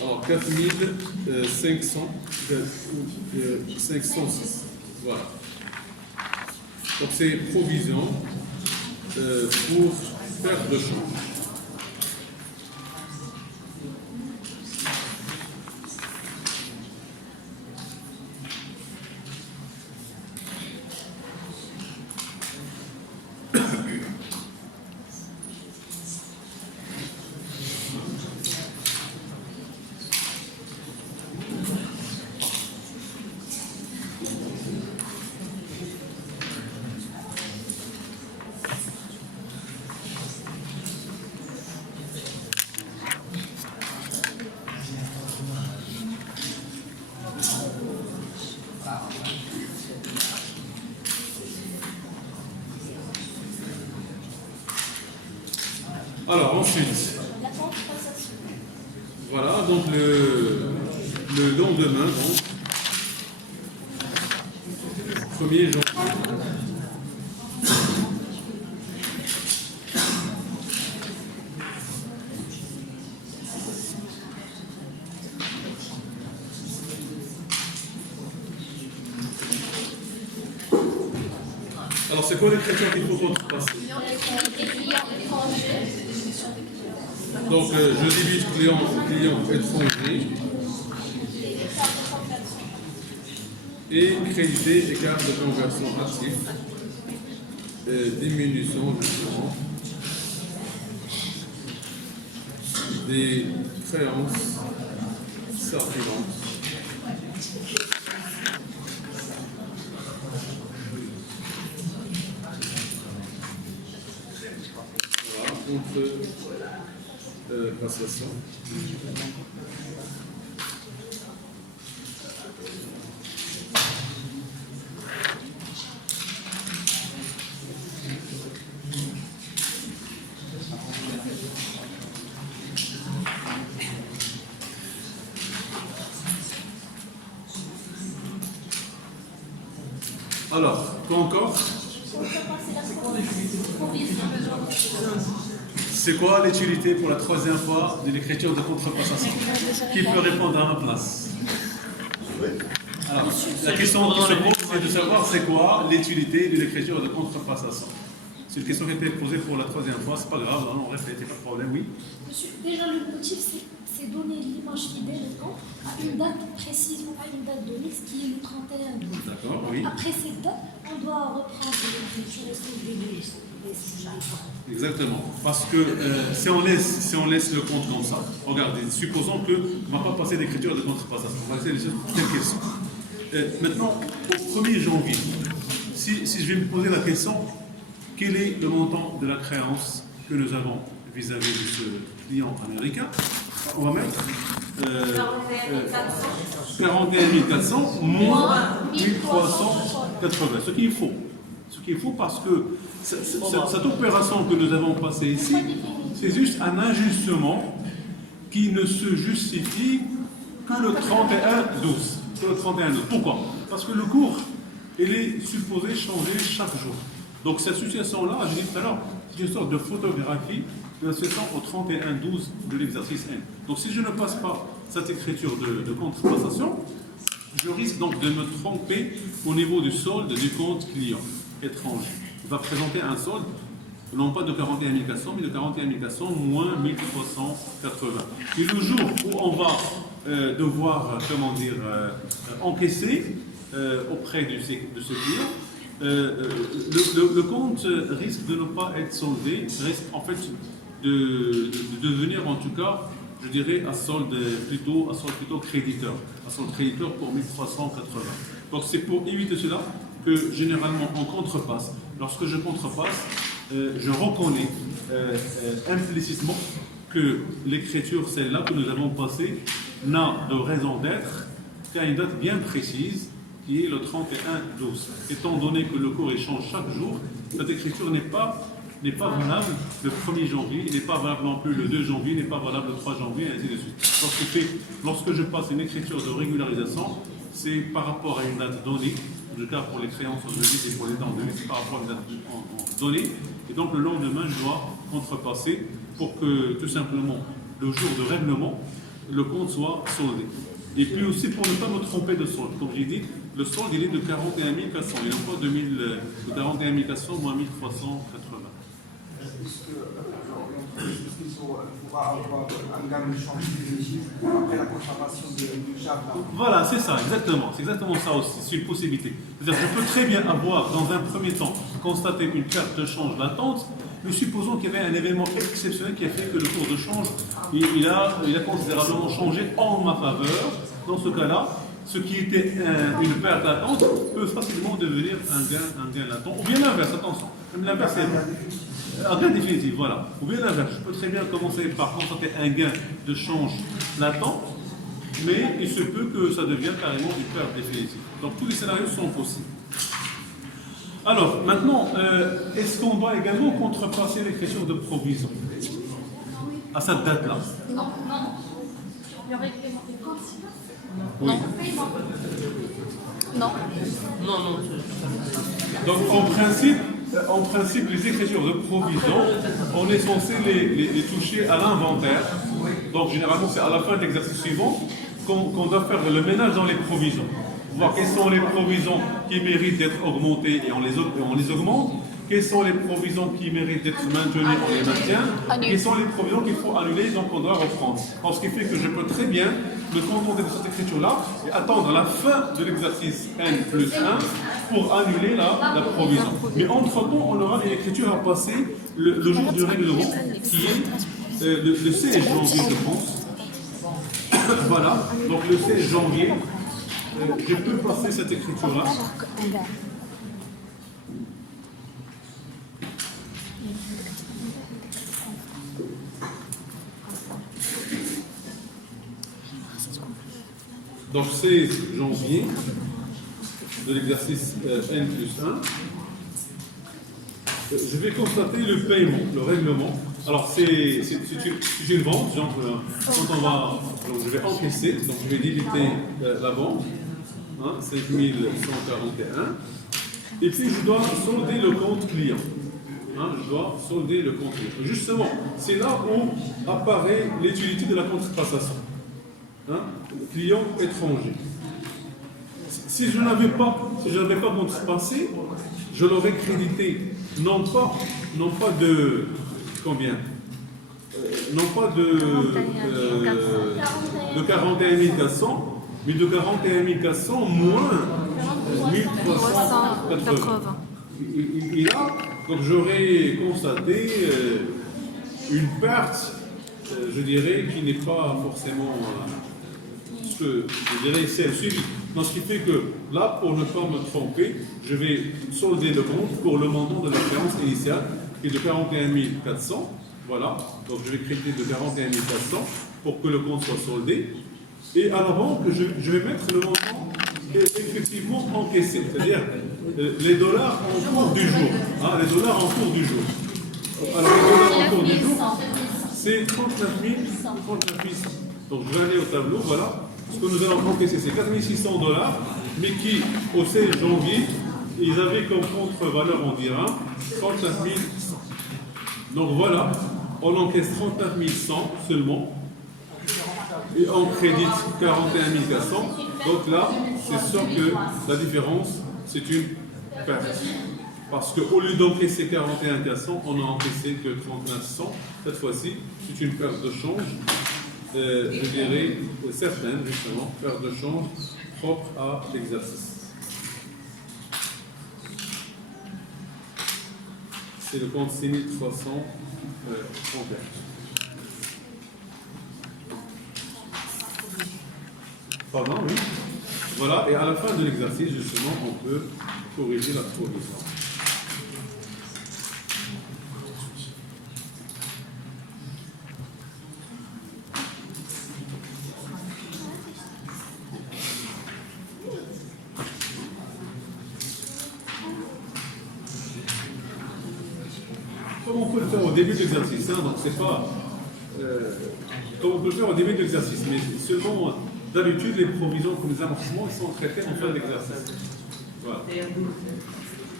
Alors 4506. Voilà. Donc c'est provision pour perte de change. Alors ensuite, voilà, donc le lendemain, donc, 1er janvier. Alors c'est quoi l'écriture qu'il faut contrepasser? Donc, je divise client étranger et crédité écart de conversion actif, diminution justement des créances circulantes. Voilà, contre passation. Alors, quoi encore? C'est quoi l'utilité pour la troisième fois de l'écriture de contrepassation? Qui peut répondre à ma place? Alors, la question qui se pose, c'est de savoir c'est quoi l'utilité de l'écriture de contrepassation. C'est une question qui a été posée pour la troisième fois, c'est pas grave, on répète, pas de problème, oui. Monsieur, déjà, le motif, c'est donner l'image fidèle à une date précise ou à une date donnée, ce qui est le 31 août. D'accord, oui. Après cette date, on doit reprendre l'écriture et soulever les Exactement. Parce que si on laisse le compte comme ça, regardez, supposons qu'on ne va pas passer d'écriture de contrepassation. On va laisser les choses telles qu'elles sont. Maintenant, au 1er janvier, si je vais me poser la question, quel est le montant de la créance que nous avons vis-à-vis de ce client américain? On va mettre 41 400 moins 1380, ce qu'il faut. Ce qu'il faut parce que cette opération que nous avons passée ici, c'est juste un ajustement qui ne se justifie que le 31-12. Pourquoi? Parce que le cours, il est supposé changer chaque jour. Donc cette situation-là, je dis tout à l'heure, c'est une sorte de photographie de la situation au 31-12 de l'exercice N. Donc si je ne passe pas cette écriture de contrepassation, je risque donc de me tromper au niveau du solde du compte client étranger. Il va présenter un solde, non pas de 41 400, mais de 41 400 moins 1380. Et le jour où on va devoir, encaisser auprès de ce client, le compte risque de ne pas être soldé, risque en fait de devenir en tout cas, je dirais, à solde plutôt créditeur, à solde créditeur pour 1380. Donc c'est pour éviter cela que généralement on contrepasse. Lorsque je contrepasse, je reconnais implicitement que l'écriture, celle-là que nous avons passée, n'a de raison d'être qu'à une date bien précise, qui est le 31-12. Étant donné que le cours échange chaque jour, cette écriture n'est pas valable le 1er janvier, il n'est pas valable non plus le 2 janvier, il n'est pas valable le 3 janvier, et ainsi de suite. Lorsque je passe une écriture de régularisation, c'est par rapport à une date donnée, en tout cas pour les créances en devise et pour les dents en devise, c'est par rapport à une date donnée, et donc le lendemain, je dois contrepasser pour que, tout simplement, le jour de règlement, le compte soit soldé. Et puis aussi pour ne pas me tromper de solde, comme j'ai dit, le solde il est de 41 400, il n'est pas de 41 400 moins 1380. Puisqu'il pourra avoir un gamme de change privilégié après la conservation du char. Voilà, c'est ça, exactement. C'est exactement ça aussi, c'est une possibilité. C'est-à-dire je peux très bien avoir, dans un premier temps, constaté une carte de change latente, mais supposons qu'il y avait un événement exceptionnel qui a fait que le cours de change, il a considérablement changé en ma faveur. Dans ce cas-là, ce qui était une perte latente peut facilement devenir un gain latent. Ou bien l'inverse, attention. Même l'inverse, c'est un gain définitif, voilà. Ou bien l'inverse. Je peux très bien commencer par constater un gain de change latent, mais il se peut que ça devienne carrément une perte définitive. Donc tous les scénarios sont possibles. Alors, maintenant, est-ce qu'on doit également contrepasser l'écriture de provision à cette date-là? Non. Le règlement est Oui. Non. Donc, en principe, les écritures de provision, on est censé les toucher à l'inventaire. Donc, généralement, c'est à la fin de l'exercice suivant qu'on doit faire le ménage dans les provisions. Voir quelles sont les provisions qui méritent d'être augmentées et on les augmente. Quelles sont les provisions qui méritent d'être maintenues, on les maintient. Quelles sont les provisions qu'il faut annuler, donc on doit reprendre. Alors, ce qui fait que je peux très bien me contenter de cette écriture-là et attendre la fin de l'exercice N plus 1 pour annuler la provision. Mais entre-temps, on aura une écriture à passer le jour du règlement, qui est le 16 janvier, je pense. Voilà, donc le 16 janvier, je peux passer cette écriture-là. Donc 16 janvier de l'exercice N plus 1. Je vais constater le paiement, le règlement. Alors c'est une vente, genre je vais encaisser, donc je vais débiter la vente, 5141. Et puis je dois solder le compte client. Je dois solder le compte client. Justement, c'est là où apparaît l'utilité de la contrepassation. Client étranger. Si je n'avais pas contrepassé, je l'aurais crédité non pas non pas de combien non pas de 41 400, mais de 41 400 moins 1380. Et là, donc j'aurais constaté une perte, je dirais, qui n'est pas forcément ce que je dirais celle suivie. Donc, ce qui fait que là, pour ne pas me tromper, je vais solder le compte pour le montant de la créance initiale qui est de 41 400. Voilà, donc je vais créditer de 41 400 pour que le compte soit soldé. Et à la banque, je vais mettre le montant effectivement encaissé, c'est-à-dire les dollars en cours du jour. Hein, les dollars en cours du jour. Alors, les dollars en cours du jour, c'est 39 100. Donc, je vais aller au tableau, voilà. Ce que nous allons encaisser, c'est 4 600 $, mais qui, au 16 janvier, ils avaient comme contre-valeur en dirhams 39 100. Donc, voilà, on encaisse 39 100 seulement. Et on crédite 41 400. Donc là, c'est sûr que la différence, c'est une perte. Parce qu'au lieu d'encaisser 41 400, on n'a encaissé que 39 100. Cette fois-ci, c'est une perte de change, je dirais certaine, justement, perte de change propre à l'exercice. C'est le compte 6331. Pardon, oui. Voilà, et à la fin de l'exercice, justement, on peut corriger la provision. Comme on peut le faire au début de l'exercice, hein, donc c'est pas comme on peut le faire au début de l'exercice, mais seulement d'habitude les provisions comme les amortissements ils sont traités en fin d'exercice. Voilà.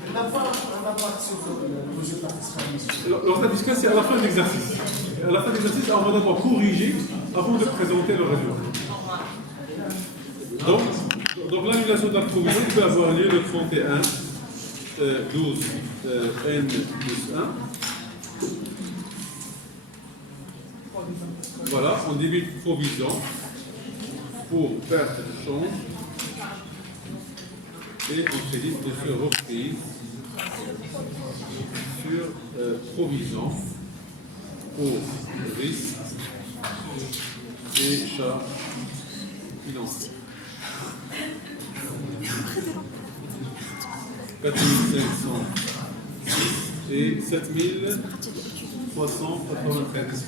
On n'a pas accès au résultat fiscal. Le résultat fiscal, c'est à la fin de l'exercice. À la fin de l'exercice, on va d'abord corriger avant de présenter le résultat. Donc l'annulation de la provision peut avoir lieu le 31 12 N plus 1. Voilà, on débite provision pour perte de change et on crédite de reprise sur provision pour risque et charges financières. 4 500 et 7 393.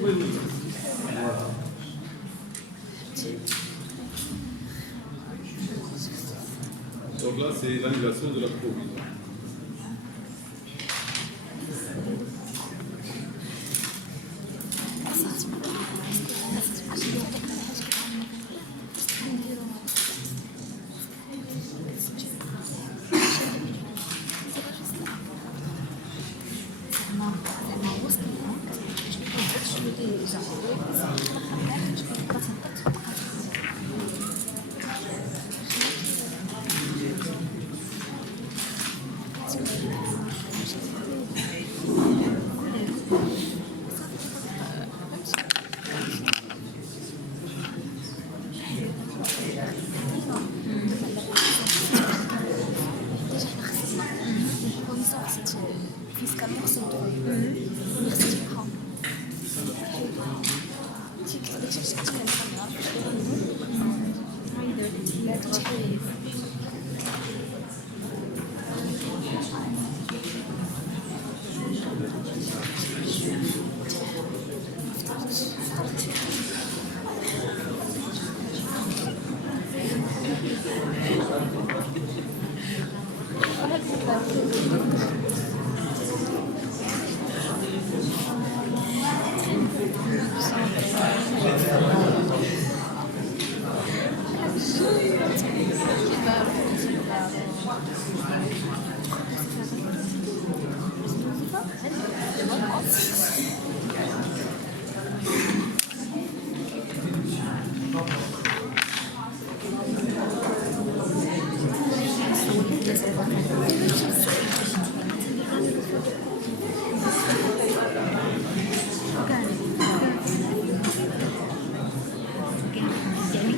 Oui, oui. Donc là, c'est l'annulation de la provision.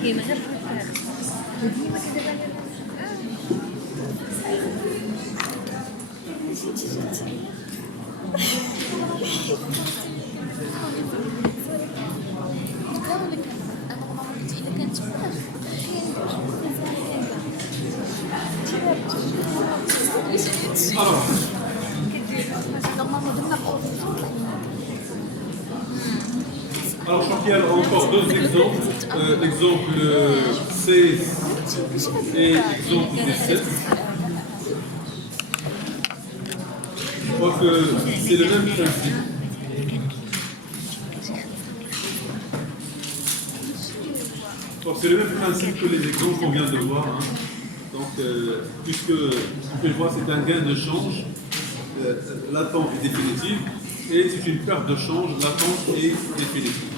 كاين غير ديما كدير Alors, je crois qu'il y a encore deux exemples. Exemple 16 et exemple 17. Je crois que c'est le même principe. Donc, c'est le même principe que les exemples qu'on vient de voir. Hein. Donc, puisque on peut le voir, c'est un gain de change latent et définitif, et c'est une perte de change latente et définitive.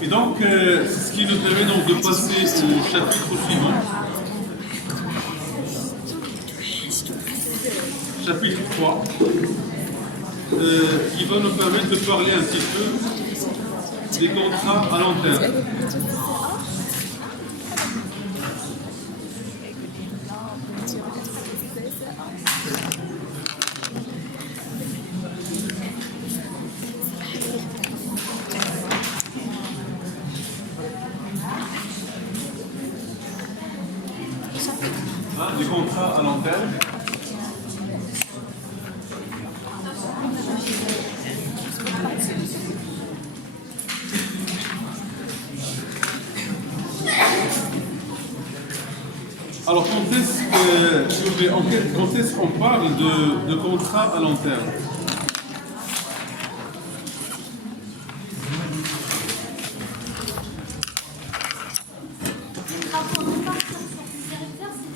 Et donc, c'est ce qui nous permet donc de passer au chapitre suivant. Chapitre 3, qui va nous permettre de parler un petit peu des contrats à long terme. Des contrats à long terme. Alors, quand est-ce qu'on parle de contrat à long terme?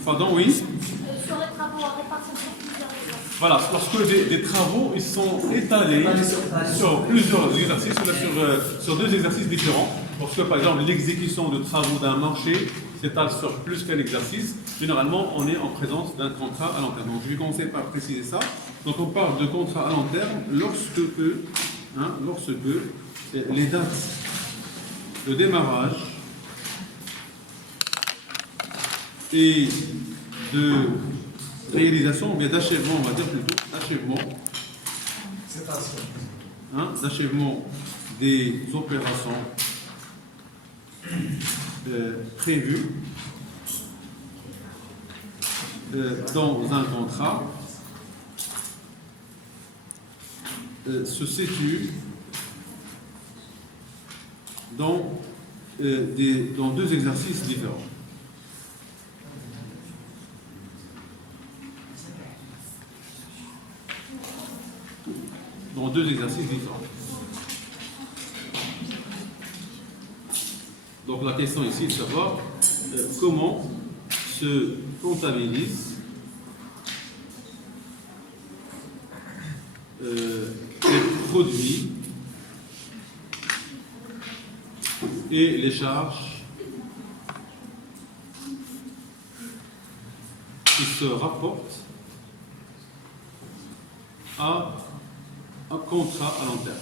Pardon, oui. Sur les travaux à répartir sur plusieurs exercices. Voilà, parce que des travaux, ils sont étalés sur plusieurs exercices, sur deux exercices différents. Parce que, par exemple, l'exécution de travaux d'un marché s'étale sur plus qu'un exercice. Généralement, on est en présence d'un contrat à long terme. Donc, je vais commencer par préciser ça. Donc, on parle de contrat à long terme lorsque les dates de démarrage et de réalisation, ou bien d'achèvement, on va dire plutôt, d'achèvement des opérations prévues dans un contrat se situe dans deux exercices différents. Dans deux exercices différents. Donc la question ici est de savoir comment se comptabilisent les produits et les charges qui se rapportent à un contrat à long terme.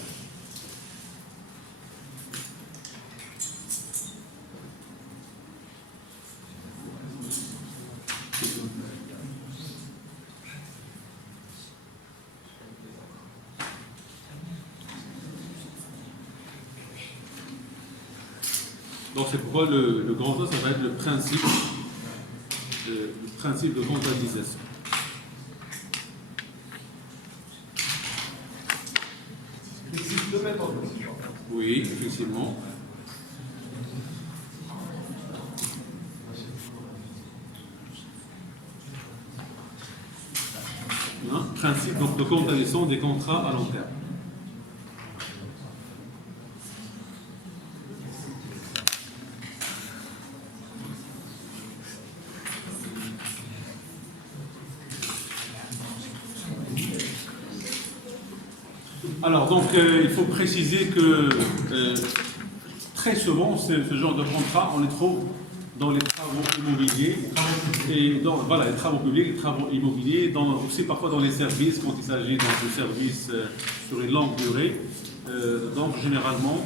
Donc c'est pourquoi le grand A, ça va être le principe de comptabilisation. Il existe deux méthodes. Oui, effectivement. Principe donc, de comptabilisation des contrats à long terme. Alors, donc, il faut préciser que très souvent, ce genre de contrat, on les trouve dans les travaux immobiliers, et dans, voilà, les travaux publics, les travaux immobiliers, aussi parfois dans les services, quand il s'agit de services sur une longue durée. Donc, généralement,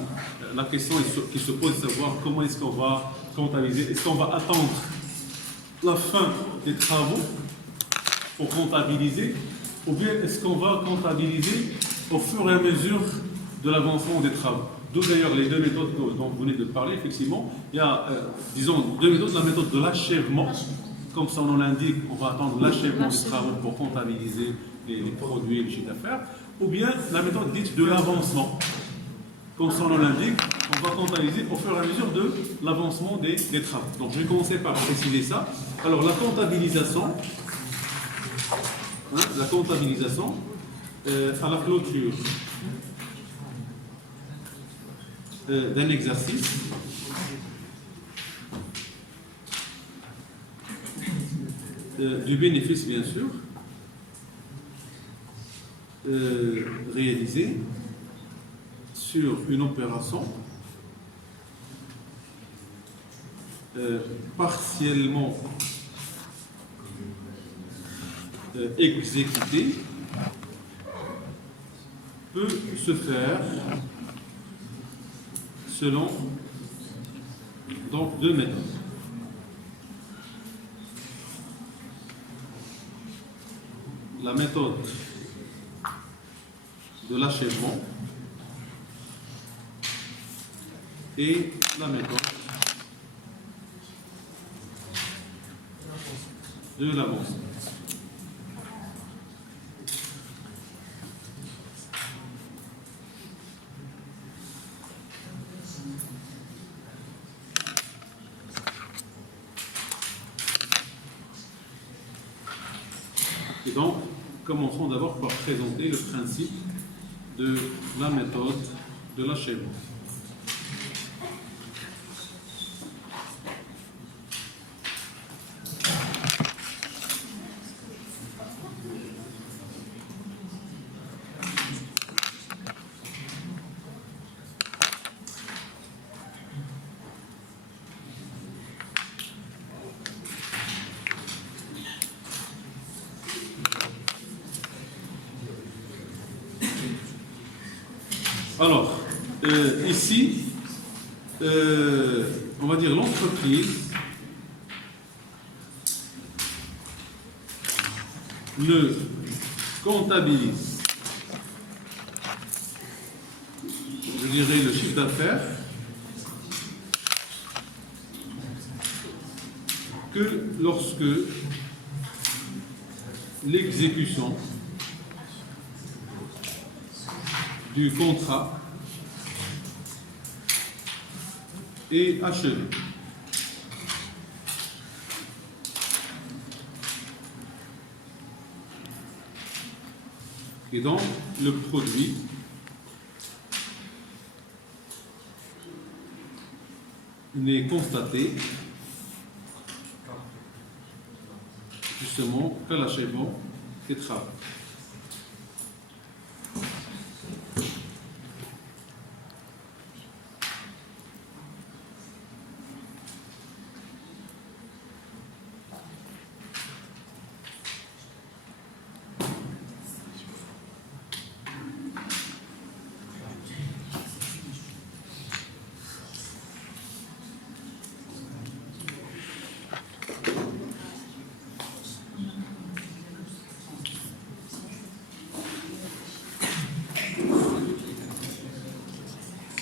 la question qui se pose, c'est de savoir comment est-ce qu'on va comptabiliser. Est-ce qu'on va attendre la fin des travaux pour comptabiliser, ou bien est-ce qu'on va comptabiliser au fur et à mesure de l'avancement des travaux? D'où d'ailleurs les deux méthodes dont vous venez de parler, effectivement. Il y a, disons, deux méthodes. La méthode de l'achèvement, comme son nom l'indique, on va attendre l'achèvement des travaux pour comptabiliser les produits et le chiffre d'affaires, ou bien la méthode dite de l'avancement. Comme son nom l'indique, on va comptabiliser au fur et à mesure de l'avancement des travaux. Donc je vais commencer par préciser ça. Alors la comptabilisation, à la clôture d'un exercice, du bénéfice bien sûr, réalisé sur une opération partiellement exécutée peut se faire selon donc deux méthodes. La méthode de l'achèvement et la méthode de l'avancement. Et donc, commençons d'abord par présenter le principe de la méthode de l'achèvement. Alors, ici, on va dire l'entreprise ne comptabilise, je dirais, le chiffre d'affaires que lorsque l'exécution du contrat est achevé. Et donc, le produit n'est constaté justement qu'à l'achèvement des travaux.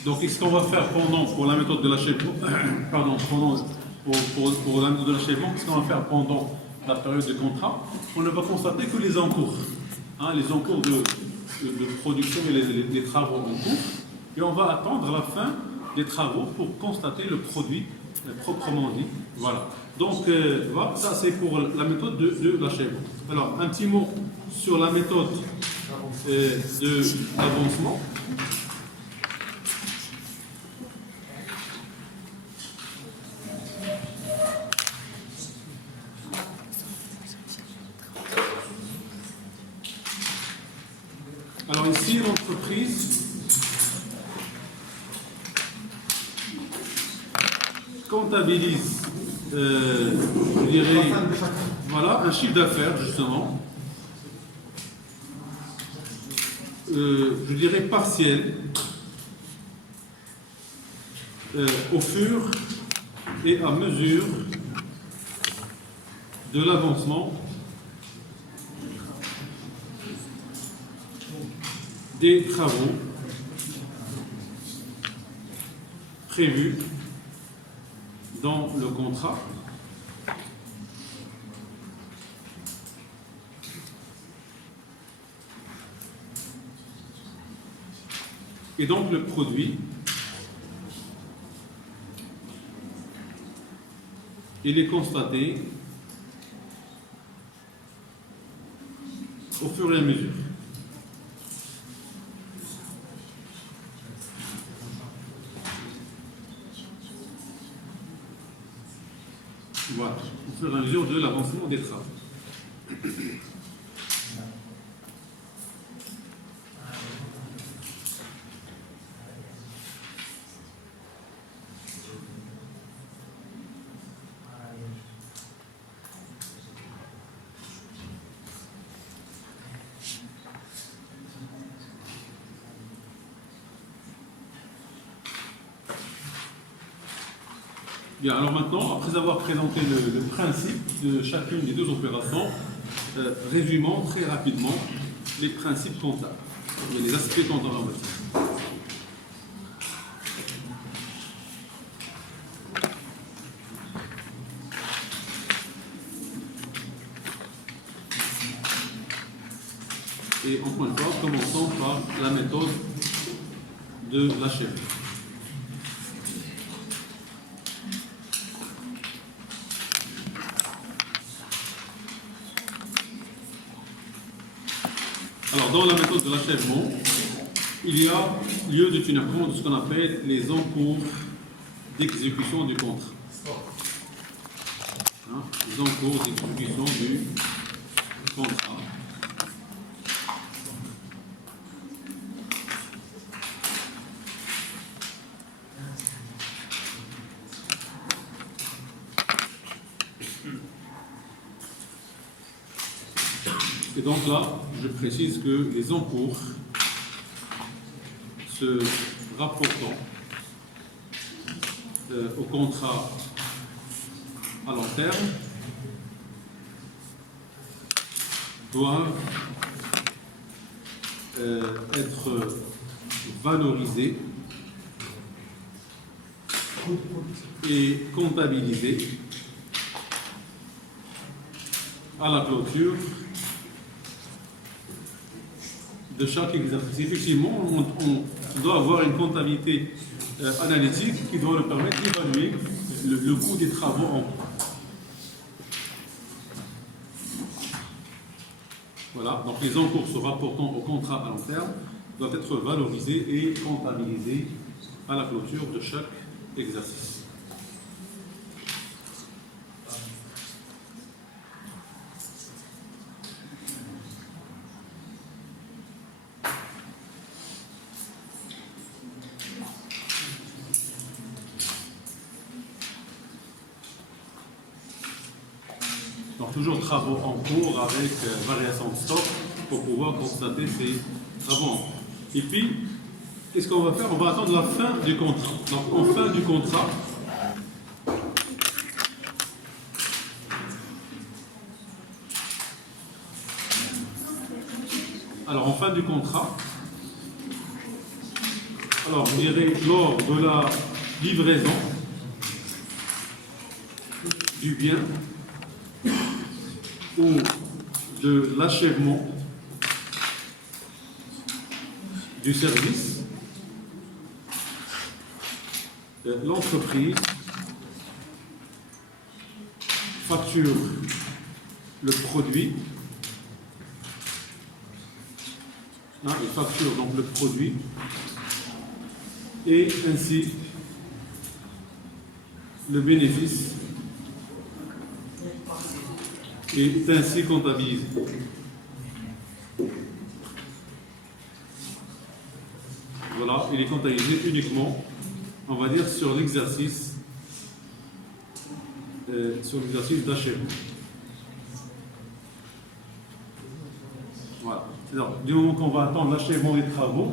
Donc, qu'est-ce qu'on va faire pour la méthode de l'achèvement, pour la méthode de l'achèvement, qu'est-ce qu'on va faire pendant la période de contrat? On ne va constater que les encours, les encours de production et les travaux en cours, et on va attendre la fin des travaux pour constater le produit proprement dit. Voilà. Donc, voilà, ça c'est pour la méthode de l'achèvement. Alors, un petit mot sur la méthode de l'avancement. Alors ici, l'entreprise l'entreprise comptabilise, je dirais, voilà, un chiffre d'affaires, justement, je dirais partiel, au fur et à mesure de l'avancement des travaux prévus dans le contrat et donc le produit il est constaté au fur et à mesure. Voilà, au fur et à mesure de l'avancement des travaux. Bien, alors maintenant, après avoir présenté le principe de chacune des deux opérations, résumons très rapidement les principes comptables, et les aspects comptables en matière. Et en point de vue, commençons par la méthode de l'achèvement. Alors, dans la méthode de l'achèvement, il y a lieu de tenir compte de ce qu'on appelle les encours d'exécution du contrat. Hein, les encours d'exécution du contrat. Et donc là, je précise que les encours se rapportant au contrat à long terme doivent être valorisés et comptabilisés à la clôture de chaque exercice. Effectivement, on doit avoir une comptabilité analytique qui doit nous permettre d'évaluer le coût des travaux en cours. Voilà, donc les encours se rapportant au contrat à long terme doivent être valorisés et comptabilisés à la clôture de chaque exercice. Donc toujours travaux en cours avec variation de stock pour pouvoir constater ces travaux en cours. Et puis, qu'est-ce qu'on va faire? On va attendre la fin du contrat. Donc en fin du contrat, alors en fin du contrat, alors je dirais lors de la livraison du bien ou de l'achèvement du service, l'entreprise facture le produit, il facture donc le produit et ainsi le bénéfice est ainsi comptabilisé. il est comptabilisé uniquement, on va dire, sur l'exercice d'achèvement. Voilà. C'est-à-dire, du moment qu'on va attendre l'achèvement des travaux,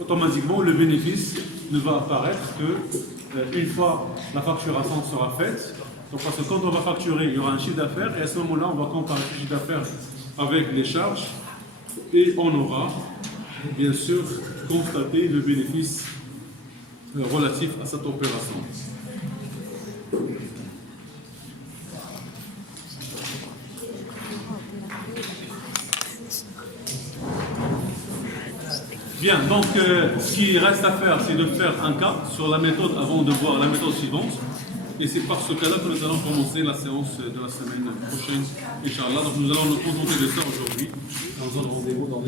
automatiquement, le bénéfice ne va apparaître que une fois la facturation sera faite. Donc, parce que quand on va facturer, il y aura un chiffre d'affaires et à ce moment-là, on va comparer le chiffre d'affaires avec les charges et on aura, bien sûr, constaté le bénéfice relatif à cette opération. Bien, donc ce qui reste à faire, c'est de faire un cas sur la méthode avant de voir la méthode suivante. Et c'est par ce cas-là que nous allons commencer la séance de la semaine prochaine, Inch'Allah. Donc nous allons nous contenter de ça aujourd'hui. Nous allons rendez-vous dans